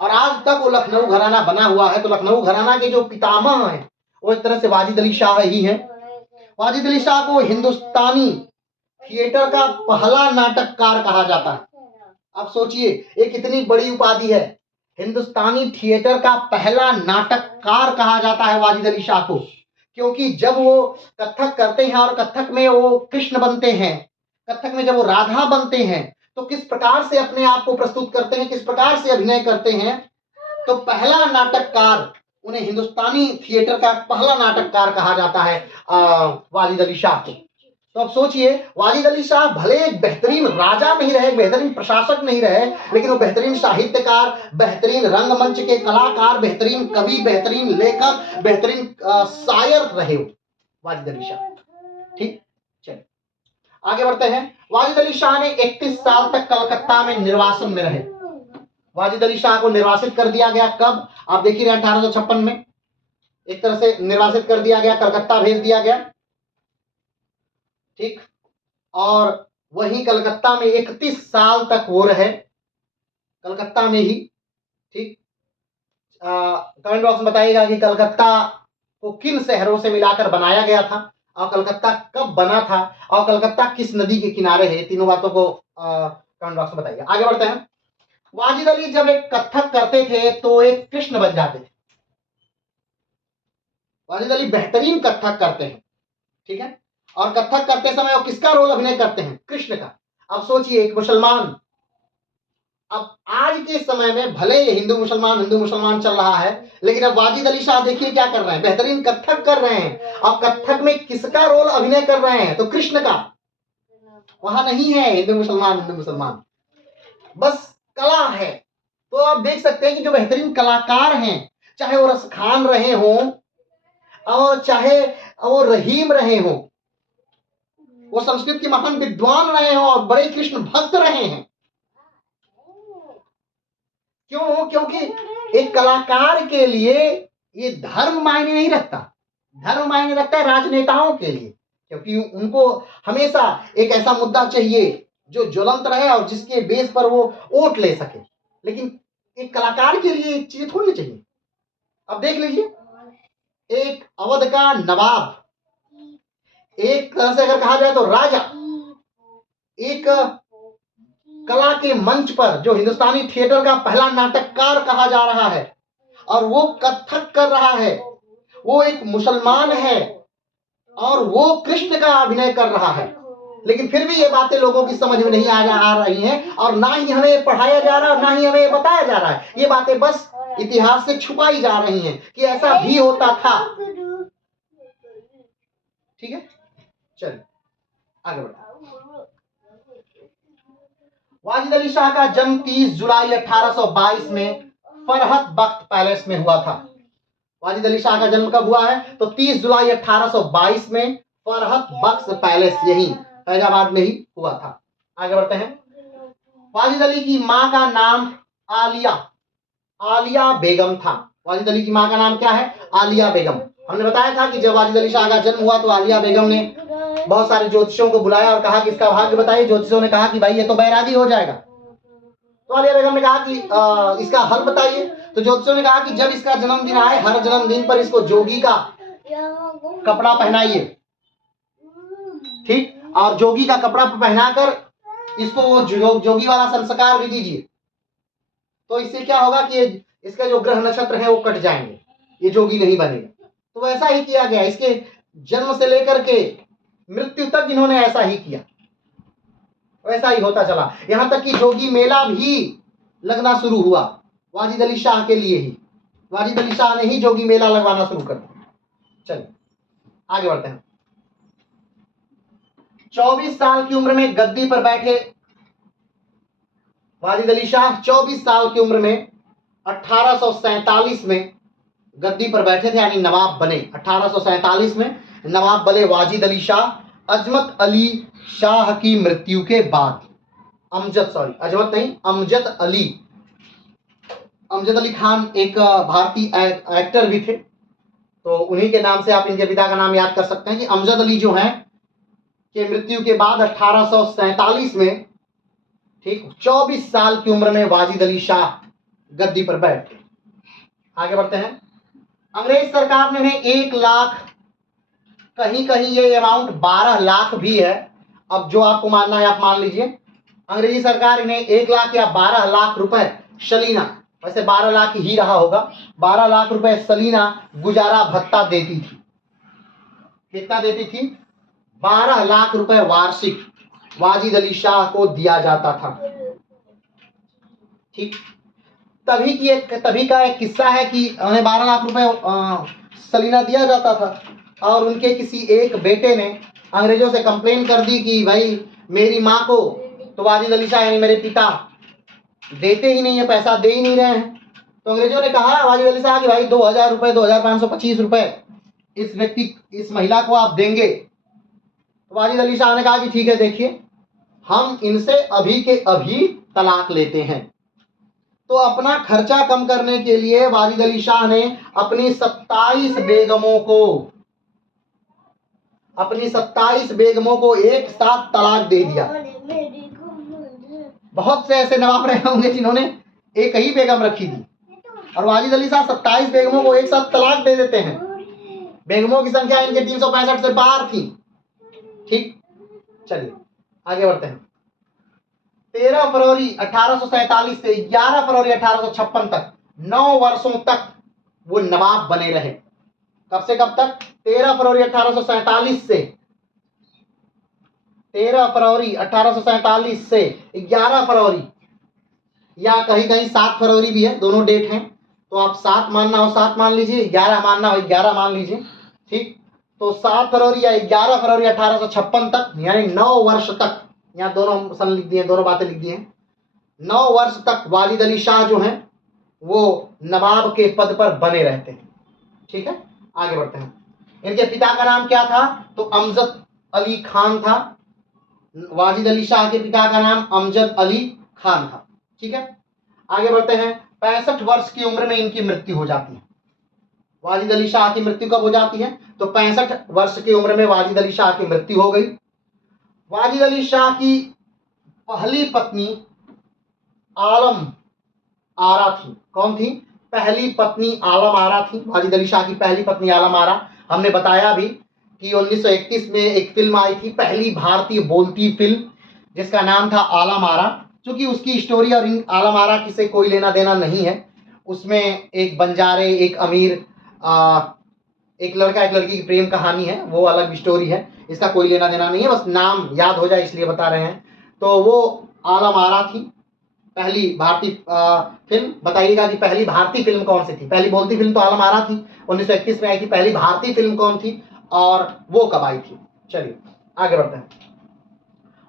और आज तक वो लखनऊ घराना बना हुआ है। तो लखनऊ घराना के जो पितामह हैं वो एक तरह से वाजिद अली शाह ही हैं। वाजिद अली शाह को हिंदुस्तानी थिएटर का पहला नाटककार कहा जाता है। आप सोचिए, ये कितनी बड़ी उपाधि है। हिंदुस्तानी थिएटर का पहला नाटककार कहा जाता है वाजिद अली शाह को, क्योंकि जब वो कथक करते हैं और कथक में वो कृष्ण बनते हैं, कथक में जब वो राधा बनते हैं, तो किस प्रकार से अपने आप को प्रस्तुत करते हैं, किस प्रकार से अभिनय करते हैं। तो पहला नाटककार, उन्हें हिंदुस्तानी थिएटर का पहला नाटककार कहा जाता है वाजिद अली शाह को। तो अब सोचिए, वाजिद अली शाह भले एक बेहतरीन राजा नहीं रहे, बेहतरीन प्रशासक नहीं रहे, लेकिन वो बेहतरीन साहित्यकार, बेहतरीन रंगमंच के कलाकार, बेहतरीन कवि, बेहतरीन लेखक, बेहतरीन शायर रहे हो वाजिद अली शाह। ठीक, चलिए आगे बढ़ते हैं। वाजिद अली शाह ने 31 साल तक कलकत्ता में निर्वासन में रहे। वाजिद अली शाह को निर्वासित कर दिया गया कब? आप देख ही रहे 1856 में एक तरह से निर्वासित कर दिया गया, कलकत्ता भेज दिया गया। ठीक, और वही कलकत्ता में 31 साल तक वो रहे, कलकत्ता में ही। ठीक, कमेंट बॉक्स में बताइएगा कि कलकत्ता को किन शहरों से मिलाकर बनाया गया था और कलकत्ता कब बना था और कलकत्ता किस नदी के किनारे है। तीनों बातों को कमेंट बॉक्स में बताइए। आगे बढ़ते हैं। वाजिद अली जब एक कथक करते थे तो एक कृष्ण बन जाते थे। वाजिद अली बेहतरीन कथक करते हैं, ठीक है, और कथक करते समय वो किसका रोल अभिनय करते हैं? कृष्ण का। अब सोचिए, एक मुसलमान, अब आज के समय में भले हिंदू मुसलमान चल रहा है, लेकिन अब वाजिद अली शाह देखिए क्या कर रहे हैं, बेहतरीन कथक कर रहे हैं और कथक में किसका रोल अभिनय कर रहे हैं? तो कृष्ण का। वहां नहीं है हिंदू मुसलमान, बस कला है। तो आप देख सकते हैं कि जो बेहतरीन कलाकार हैं, चाहे वो रस खान रहे हों और चाहे वो रहीम रहे हों, वो संस्कृत के महान विद्वान रहे हों और बड़े कृष्ण भक्त रहे हैं। क्यों? क्योंकि एक कलाकार के लिए ये धर्म मायने नहीं रखता, धर्म मायने रखता है राजनेताओं के लिए, क्योंकि उनको हमेशा एक ऐसा मुद्दा चाहिए जो ज्वलंत रहे और जिसके बेस पर वो वोट ले सके। लेकिन एक कलाकार के लिए चीजें थोड़ी चाहिए। अब देख लीजिए, एक अवध का नवाब, एक तरह से अगर कहा जाए तो राजा, एक कला के मंच पर जो हिंदुस्तानी थिएटर का पहला नाटककार कहा जा रहा है और वो कथक कर रहा है, वो एक मुसलमान है और वो कृष्ण का अभिनय कर रहा है। लेकिन फिर भी ये बातें लोगों की समझ में नहीं आ रही हैं और ना ही हमें पढ़ाया जा रहा है, ना ही हमें बताया जा रहा है। ये बातें बस इतिहास से छुपाई जा रही हैं कि ऐसा भी होता था। ठीक है, चलिए आगे बढ़ते। वाजिद अली शाह का जन्म 30 जुलाई 1822 में फरहत बख्त पैलेस में हुआ था। वाजिद अली शाह का जन्म कब हुआ है? तो 30 जुलाई 1822 में फरहत बख्त पैलेस, यही फैजाबाद में ही हुआ था। आगे बढ़ते हैं। वाजिद अली की मां का नाम आलिया बेगम था। वाजिद अली की मां का नाम क्या है? आलिया बेगम। हमने बताया था कि जब वाजिद अली शाह का जन्म हुआ तो आलिया बेगम ने बहुत सारे ज्योतिषियों को बुलाया और कहा कि इसका भाग्य बताइए। ज्योतिषियों ने कहा कि भाई ये तो बैरागी हो जाएगा। तो आलिया बेगम ने कहा कि इसका हल बताइए। तो ज्योतिषियों ने कहा कि जब इसका जन्मदिन आए, हर जन्मदिन पर इसको जोगी का कपड़ा पहनाइए, ठीक, और जोगी का कपड़ा पहनाकर इसको वो जोगी वाला संस्कार भी दीजिए। तो इससे क्या होगा कि इसके जो ग्रह नक्षत्र हैं वो कट जाएंगे, ये जोगी नहीं बनेगा। तो वैसा ही किया गया। इसके जन्म से लेकर के मृत्यु तक इन्होंने ऐसा ही किया, वैसा ही होता चला, यहां तक कि जोगी मेला भी लगना शुरू हुआ वाजिद अली शाह के लिए ही। वाजिद अली शाह ने ही जोगी मेला लगवाना शुरू कर दिया। चलिए आगे बढ़ते हैं। 24 साल की उम्र में गद्दी पर बैठे वाजिद अली शाह 24 साल की उम्र में 1847 में गद्दी पर बैठे थे, यानी नवाब बने। 1847 में नवाब बने वाजिद अली शाह अजमत अली शाह की मृत्यु के बाद। अजमत नहीं, अमजद अली खान एक भारतीय एक्टर भी थे, तो उन्हीं के नाम से आप इनके पिता का नाम याद कर सकते हैं कि अमजद अली जो हैं के मृत्यु के बाद 1847 में, ठीक, 24 साल की उम्र में वाजिद अली शाह गद्दी पर बैठे। आगे बढ़ते हैं। अंग्रेज सरकार ने उन्हें 1 लाख, कहीं कहीं ये अमाउंट 12 लाख भी है, अब जो आपको मानना है आप मान लीजिए। अंग्रेजी सरकार इन्हें 1 लाख या 12 लाख रुपए सलीना, वैसे 12 लाख ही रहा होगा, 12 लाख रुपए सलीना गुजारा भत्ता देती थी। कितना देती थी? 12 लाख रुपए वार्षिक वाजिद अली शाह को दिया जाता था। ठीक, तभी का एक किस्सा है कि उन्हें 12 लाख रुपए सलीना दिया जाता था और उनके किसी एक बेटे ने अंग्रेजों से कंप्लेन कर दी कि भाई मेरी माँ को तो वाजिद अली शाह यानी मेरे पिता देते ही नहीं है, पैसा दे ही नहीं रहे हैं। तो अंग्रेजों ने कहा वाजिद अली शाह कि भाई 2000 रुपए, 2525 रुपए इस महिला को आप देंगे। तो वाजिद अली शाह ने कहा कि ठीक है, देखिए हम इनसे अभी के अभी तलाक लेते हैं। तो अपना खर्चा कम करने के लिए वाजिद अली शाह ने अपनी 27 बेगमों को एक साथ तलाक दे दिया। बहुत से ऐसे नवाब रहे होंगे जिन्होंने एक ही बेगम रखी थी, और वाजिद अली शाह 27 बेगमों को एक साथ तलाक दे देते हैं। बेगमों की संख्या इनके 365 से बाहर थी। ठीक, चलिए आगे बढ़ते हैं। 13 फरवरी 1847 से 11 फरवरी 1856 तक 9 वर्षों तक वो नवाब बने रहे। कब से कब तक? 13 फरवरी 1847 से 11 फरवरी, या कहीं कहीं 7 फरवरी भी है, दोनों डेट हैं। तो आप 7 मानना हो 7 मान लीजिए, 11 मानना हो 11 मान लीजिए। ठीक, तो 7 फरवरी या 11 फरवरी 1856 तक, यानी 9 वर्ष तक, यहाँ दोनों सन लिख दिए, दोनों बातें लिख दी हैं। 9 वर्ष तक वाजिद अली शाह जो हैं वो नवाब के पद पर बने रहते हैं। ठीक है, आगे बढ़ते हैं। इनके पिता का नाम क्या था? तो अमजद अली खान था। वाजिद अली शाह के पिता का नाम अमजद अली खान था। ठीक है, आगे बढ़ते हैं। 65 वर्ष की उम्र में इनकी मृत्यु हो जाती है। वाजिद अली शाह की मृत्यु कब हो जाती है? तो 65 वर्ष की उम्र में वाजिद अली शाह की मृत्यु हो गई। वाजिद अली शाह की पहली पत्नी आलम आरा थी। कौन थी? पहली पत्नी आलम आरा थी। वाजिद अली शाह की पहली पत्नी आलम आरा, हमने बताया भी कि 1931 में एक फिल्म आई थी, पहली भारतीय बोलती फिल्म, जिसका नाम था आलम आरा। क्योंकि उसकी स्टोरी और इन आलम आरा की से कोई लेना देना नहीं है। उसमें एक बंजारे, एक अमीर, एक लड़का एक लड़की की प्रेम कहानी है, वो अलग स्टोरी है, इसका कोई लेना देना नहीं है, बस नाम याद हो जाए इसलिए बता रहे हैं। तो वो आलम आरा थी, पहली भारतीय फिल्म। बताइएगा कि पहली भारतीय फिल्म कौन सी थी? पहली बोलती फिल्म तो आलम आरा थी, 1931 में आई थी। पहली भारतीय फिल्म कौन थी और वो कब आई थी? चलिए आगे बढ़ते हैं।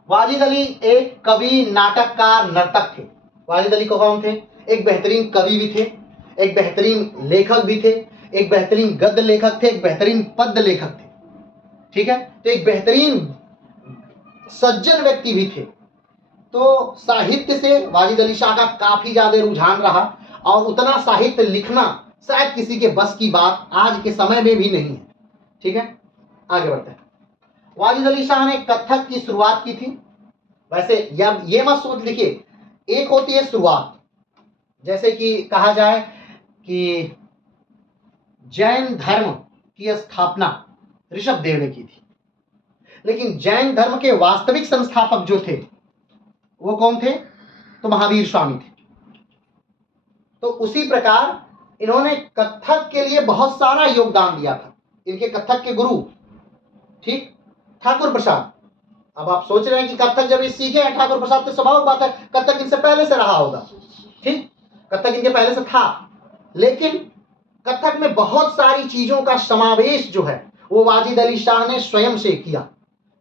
वाजिद अली एक कवि, नाटककार, नर्तक थे। वाजिद अली को कौन थे? एक बेहतरीन कवि भी थे, एक बेहतरीन लेखक भी थे, एक बेहतरीन गद्य लेखक थे, एक बेहतरीन पद्य लेखक थे। ठीक है, तो एक बेहतरीन सज्जन व्यक्ति भी थे। तो साहित्य से वाजिद अली शाह का काफी ज्यादा रुझान रहा, और उतना साहित्य लिखना शायद किसी के बस की बात आज के समय में भी नहीं है। ठीक है, आगे बढ़ते हैं। वाजिद अली शाह ने कथक की शुरुआत की थी। वैसे ये मत सोच लिखिए, एक होती है शुरुआत, जैसे कि कहा जाए कि जैन धर्म की स्थापना ऋषभ देव ने की थी, लेकिन जैन धर्म के वास्तविक संस्थापक जो थे वो कौन थे? तो महावीर स्वामी थे। तो उसी प्रकार इन्होंने कथक के लिए बहुत सारा योगदान दिया था। इनके कथक के गुरु, ठीक, ठाकुर प्रसाद। अब आप सोच रहे हैं कि कथक जब ये सीखे हैं ठाकुर प्रसाद, तो स्वाभाविक बात है कथक इनसे पहले से रहा होगा। ठीक, कथक इनके पहले से था, लेकिन कथक में बहुत सारी चीजों का समावेश जो है वो वाजिद अली शाह ने स्वयं से किया।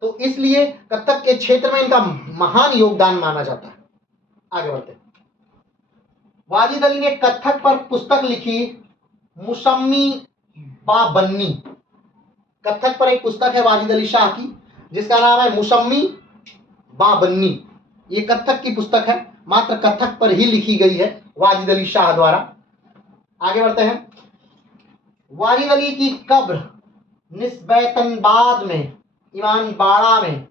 तो इसलिए कथक के क्षेत्र में इनका महान योगदान माना जाता है। आगे बढ़ते हैं। वाजिद अली ने कत्थक पर पुस्तक लिखी मुसम्मी बा बन्नी। कत्थक पर एक पुस्तक है वाजिद अली शाह की जिसका नाम है मुसम्मी बा बन्नी। ये कत्थक की पुस्तक है, मात्र कत्थक पर ही लिखी गई है वाजिद अली शाह द्वारा। आगे बढ़ते हैं। वाजिद अली की कब्र निस्बतनबाद में इमामबाड़ा में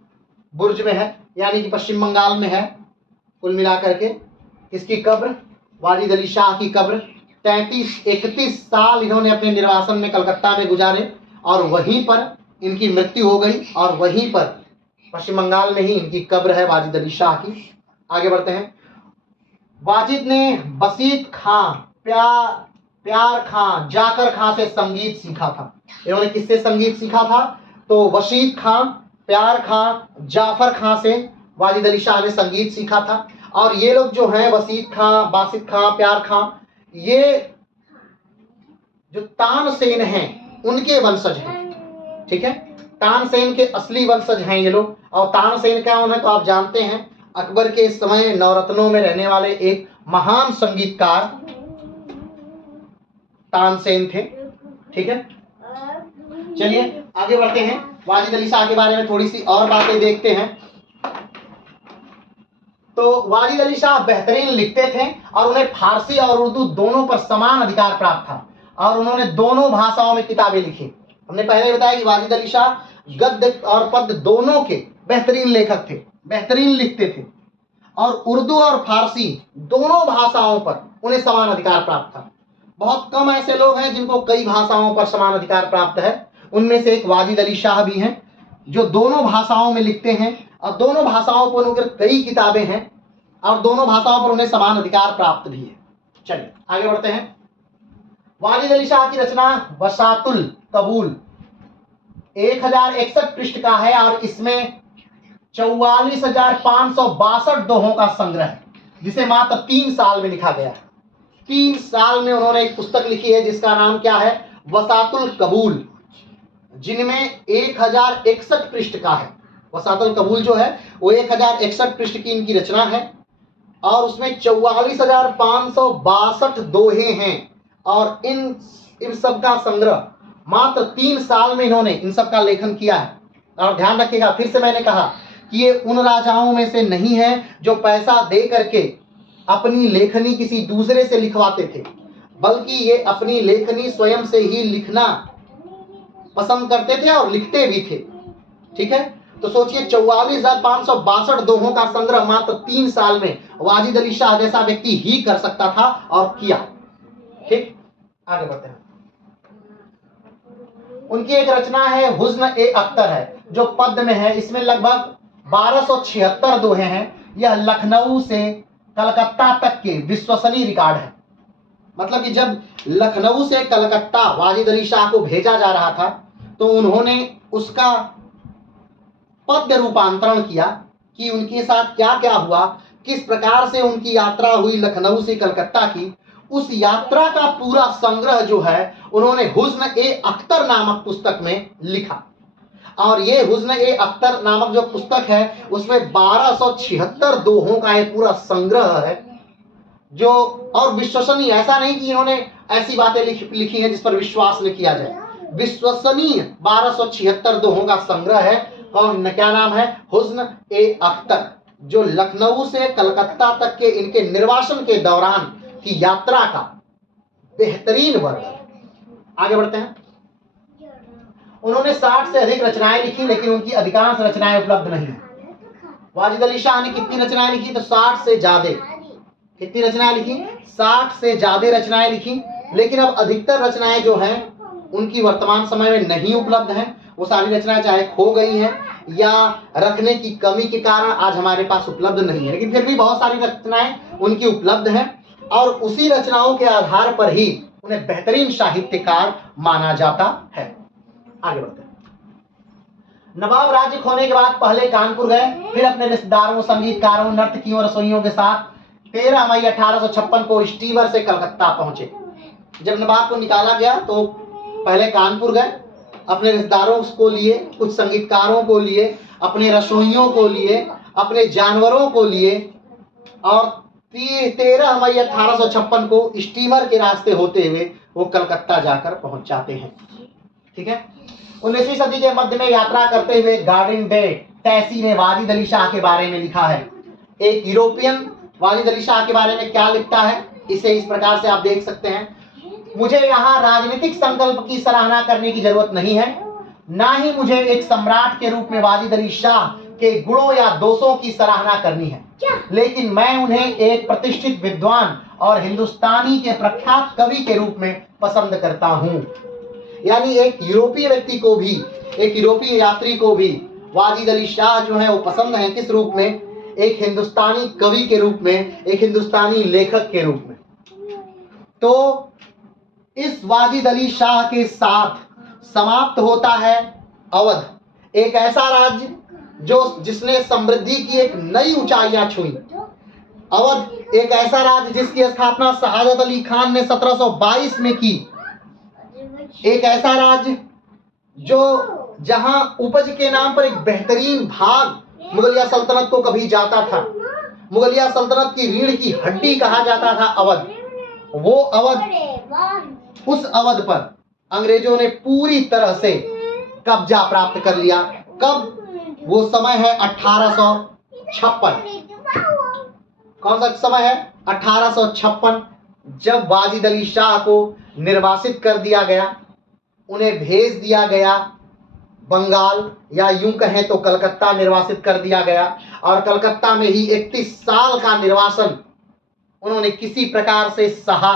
बुर्ज में है, यानी कि पश्चिम बंगाल में है। कुल मिलाकर के इसकी कब्र, वाजिद अली शाह की कब्र 31 साल इन्होंने अपने निर्वासन में कलकत्ता में गुजारे और वहीं पर इनकी मृत्यु हो गई और वहीं पर पश्चिम बंगाल में ही इनकी कब्र है वाजिद अली शाह की। आगे बढ़ते हैं। वाजिद ने बसीत खां, प्यार खां, जाकर खां से संगीत सीखा था। इन्होंने किससे संगीत सीखा था? तो बसीत खां, प्यार खां, जाफर खां से वाजिद अली शाह ने संगीत सीखा था। और ये लोग जो हैं बसीत खां, बासित खां, प्यार खां, ये जो तानसेन हैं उनके वंशज हैं। ठीक है, तानसेन के असली वंशज हैं ये लोग। और तानसेन क्या है तो आप जानते हैं, अकबर के समय नवरत्नों में रहने वाले एक महान संगीतकार तानसेन थे। ठीक है, चलिए आगे बढ़ते हैं। वाजिद अली शाह के बारे में थोड़ी सी और बातें देखते हैं। तो वाजिद अली शाह बेहतरीन लिखते थे और उन्हें फारसी और उर्दू दोनों पर समान अधिकार प्राप्त था और उन्होंने दोनों भाषाओं में किताबें लिखी। हमने पहले बताया कि वाजिद अली शाह गद्य और पद्य दोनों के बेहतरीन लेखक थे, बेहतरीन लिखते थे और उर्दू और फारसी दोनों भाषाओं पर उन्हें समान अधिकार प्राप्त था। बहुत कम ऐसे लोग हैं जिनको कई भाषाओं पर समान अधिकार प्राप्त है। उनमें से एक वाजिद अली शाह भी हैं जो दोनों भाषाओं में लिखते हैं और दोनों भाषाओं पर उनके कई किताबें हैं और दोनों भाषाओं पर उन्हें समान अधिकार प्राप्त भी है। चलिए आगे बढ़ते हैं। वाजिद अली शाह की रचना वसातुल कबूल 1061 पृष्ठ का है और इसमें 44,562 दोहों का संग्रह है जिसे मात्र 3 साल में लिखा गया है। 3 साल में उन्होंने एक पुस्तक लिखी है जिसका नाम क्या है? वसातुल कबूल, जिनमें 1061 पृष्ठ का है। वसातुल कबूल जो है वो 1061 पृष्ठ की इनकी रचना है और उसमें 44,562 दोहे हैं और इन सब का संग्रह मात्र 3 साल में इन्होंने इन सब का लेखन किया है। और ध्यान रखिएगा, फिर से मैंने कहा कि ये उन राजाओं में से नहीं है जो पैसा दे करके अपनी लेखनी किसी दूसरे से लिखवाते थे, बल्कि ये अपनी लेखनी स्वयं से ही लिखना पसंद करते थे और लिखते भी थे। ठीक है, तो सोचिए 44,562 दोहों का संग्रह मात्र 3 साल में वाजिद अली शाह जैसा व्यक्ति ही कर सकता था और किया। ठीक, आगे बढ़ते हैं। उनकी एक रचना है हुस्न-ए-अख्तर है जो पद्य में है। इसमें लगभग 1276 दोहे हैं। यह लखनऊ से कलकत्ता तक के विश्वसनीय रिकॉर्ड है। मतलब कि जब लखनऊ से कलकत्ता वाजिद अली शाह को भेजा जा रहा था तो उन्होंने उसका पद्य रूपांतरण किया कि उनके साथ क्या क्या हुआ, किस प्रकार से उनकी यात्रा हुई लखनऊ से कलकत्ता की। उस यात्रा का पूरा संग्रह जो है उन्होंने हुस्न-ए-अख्तर नामक पुस्तक में लिखा और ये हुस्न-ए-अख्तर नामक जो पुस्तक है उसमें 1276 दोहों का ये पूरा संग्रह है जो और विश्वसनीय। ऐसा नहीं कि इन्होंने ऐसी बातें लिखी हैं जिस पर विश्वास न किया जाए। विश्वसनीय 1276 दोहों का संग्रह है। कौन, क्या नाम है? हुस्न-ए-अख्तर, जो लखनऊ से कलकत्ता तक के इनके निर्वासन के दौरान की यात्रा का बेहतरीन वर्णन। आगे बढ़ते हैं। उन्होंने 60 से अधिक रचनाएं लिखी लेकिन उनकी अधिकांश रचनाएं उपलब्ध नहीं है। वाजिद अली शाह ने कितनी रचनाएं लिखी? तो 60 से ज्यादा। कितनी रचनाएं लिखी? 60 से ज्यादा रचनाएं लिखी, लेकिन अब अधिकतर रचनाएं जो हैं उनकी वर्तमान समय में नहीं उपलब्ध हैं। वो सारी रचनाएं चाहे खो गई हैं या रखने की कमी के कारण आज हमारे पास उपलब्ध नहीं है, लेकिन फिर भी बहुत सारी रचनाएं उनकी उपलब्ध हैं और उसी रचनाओं के आधार पर ही उन्हें बेहतरीन साहित्यकार माना जाता है। आगे बढ़ते हैं। नवाब राज्य खोने के बाद पहले कानपुर गए, फिर अपने रिश्तेदारों, संगीतकारों, नर्तकियों, रसोइयों के साथ 13 मई 1856 को स्टीमर से कलकत्ता पहुंचे। जब नवाब को निकाला गया तो पहले कानपुर गए, अपने रिश्तेदारों को लिए, कुछ संगीतकारों को लिए, अपने रसोइयों को लिए, अपने जानवरों को लिए और 13 मई 1856 को स्टीमर के रास्ते होते हुए वो कलकत्ता जाकर पहुंच जाते हैं। ठीक है। 19वीं सदी के मध्य में यात्रा करते हुए गार्डिन डे टैसी ने वाजिद अली शाह के बारे में लिखा है। एक यूरोपियन वाजिद अली शाह के बारे में क्या लिखता है, इसे इस प्रकार से आप देख सकते हैं। मुझे यहाँ राजनीतिक संकल्प की सराहना करने की जरूरत नहीं है, ना ही मुझे एक सम्राट के रूप में वाजिद अली शाह के गुणों या दोषों की सराहना करनी है, लेकिन मैं उन्हें एक प्रतिष्ठित विद्वान और हिंदुस्तानी के प्रख्यात कवि के रूप में पसंद करता हूँ। यानी एक यूरोपीय व्यक्ति को भी, एक यूरोपीय यात्री को भी वाजिद अली शाह जो है वो पसंद है। किस रूप में? एक हिंदुस्तानी कवि के रूप में, एक हिंदुस्तानी लेखक के रूप में। तो इस वाजिद अली शाह के साथ समाप्त होता है अवध, एक ऐसा राज्य जिसने समृद्धि की एक नई ऊंचाइयां छुई। अवध एक ऐसा राज्य जिसकी स्थापना शहादत अली खान ने 1722 में की। एक ऐसा राज्य जहां उपज के नाम पर एक बेहतरीन भाग मुगलिया सल्तनत को कभी जाता था। मुगलिया सल्तनत की रीढ़ की हड्डी कहा जाता था अवध। वो अवध, उस अवध पर अंग्रेजों ने पूरी तरह से कब्जा प्राप्त कर लिया। कब? वो समय है 1856। कौन सा समय है? 1856, जब वाजिद अली शाह को निर्वासित कर दिया गया, उन्हें भेज दिया गया बंगाल, या यूं कहें तो कलकत्ता निर्वासित कर दिया गया। और कलकत्ता में ही 31 साल का निर्वासन उन्होंने किसी प्रकार से सहा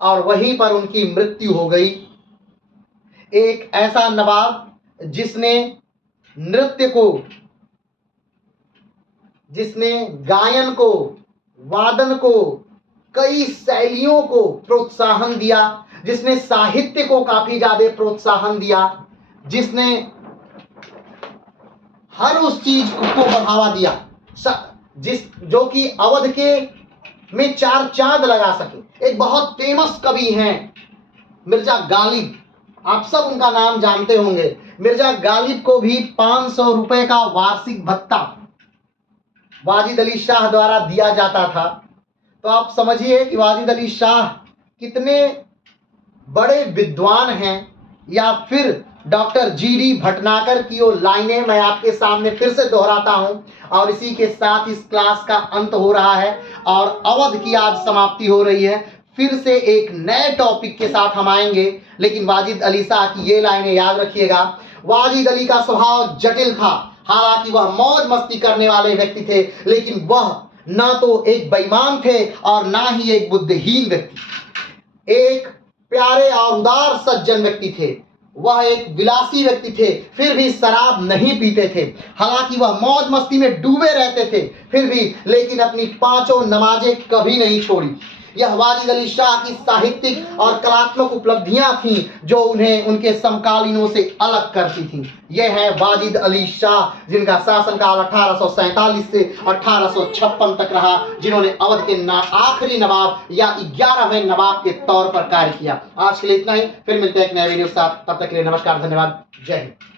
और वहीं पर उनकी मृत्यु हो गई। एक ऐसा नवाब जिसने नृत्य को, जिसने गायन को, वादन को, कई शैलियों को प्रोत्साहन दिया, जिसने साहित्य को काफी ज्यादा प्रोत्साहन दिया, जिसने हर उस चीज को बढ़ावा दिया जो कि अवध के में 4 चांद लगा सके। एक बहुत फेमस कवि हैं मिर्जा गालिब, आप सब उनका नाम जानते होंगे। मिर्जा गालिब को भी 500 रुपए का वार्षिक भत्ता वाजिद अली शाह द्वारा दिया जाता था। तो आप समझिए कि वाजिद अली शाह कितने बड़े विद्वान हैं। या फिर डॉक्टर जीडी भटनागर की वो लाइनें मैं आपके सामने फिर से दोहराता हूं, और इसी के साथ इस क्लास का अंत हो रहा है और अवध की आज समाप्ति हो रही है। फिर से एक नए टॉपिक के साथ हम आएंगे, लेकिन वाजिद अली शाह की ये लाइनें याद रखिएगा। वाजिद अली का स्वभाव जटिल था, हालांकि वह मौज मस्ती करने वाले व्यक्ति थे, लेकिन वह ना तो एक बेईमान थे और ना ही एक बुद्धिहीन व्यक्ति। एक प्यारे और उदार सज्जन व्यक्ति थे। वह एक विलासी व्यक्ति थे, फिर भी शराब नहीं पीते थे। हालांकि वह मौज मस्ती में डूबे रहते थे, फिर भी लेकिन अपनी 5 नमाजें कभी नहीं छोड़ी। यह वाजिद अली शाह की साहित्यिक और कलात्मक उपलब्धियां थीं जो उन्हें उनके समकालीनों से अलग करती थीं। यह है वाजिद अली शाह, जिनका शासनकाल 1847 से 1856 तक रहा, जिन्होंने अवध के आखिरी नवाब या 11वें नवाब के तौर पर कार्य किया। आज के लिए इतना ही, फिर मिलते हैं एक नए वीडियो के साथ। तब तक के लिए नमस्कार, धन्यवाद, जय हिंद।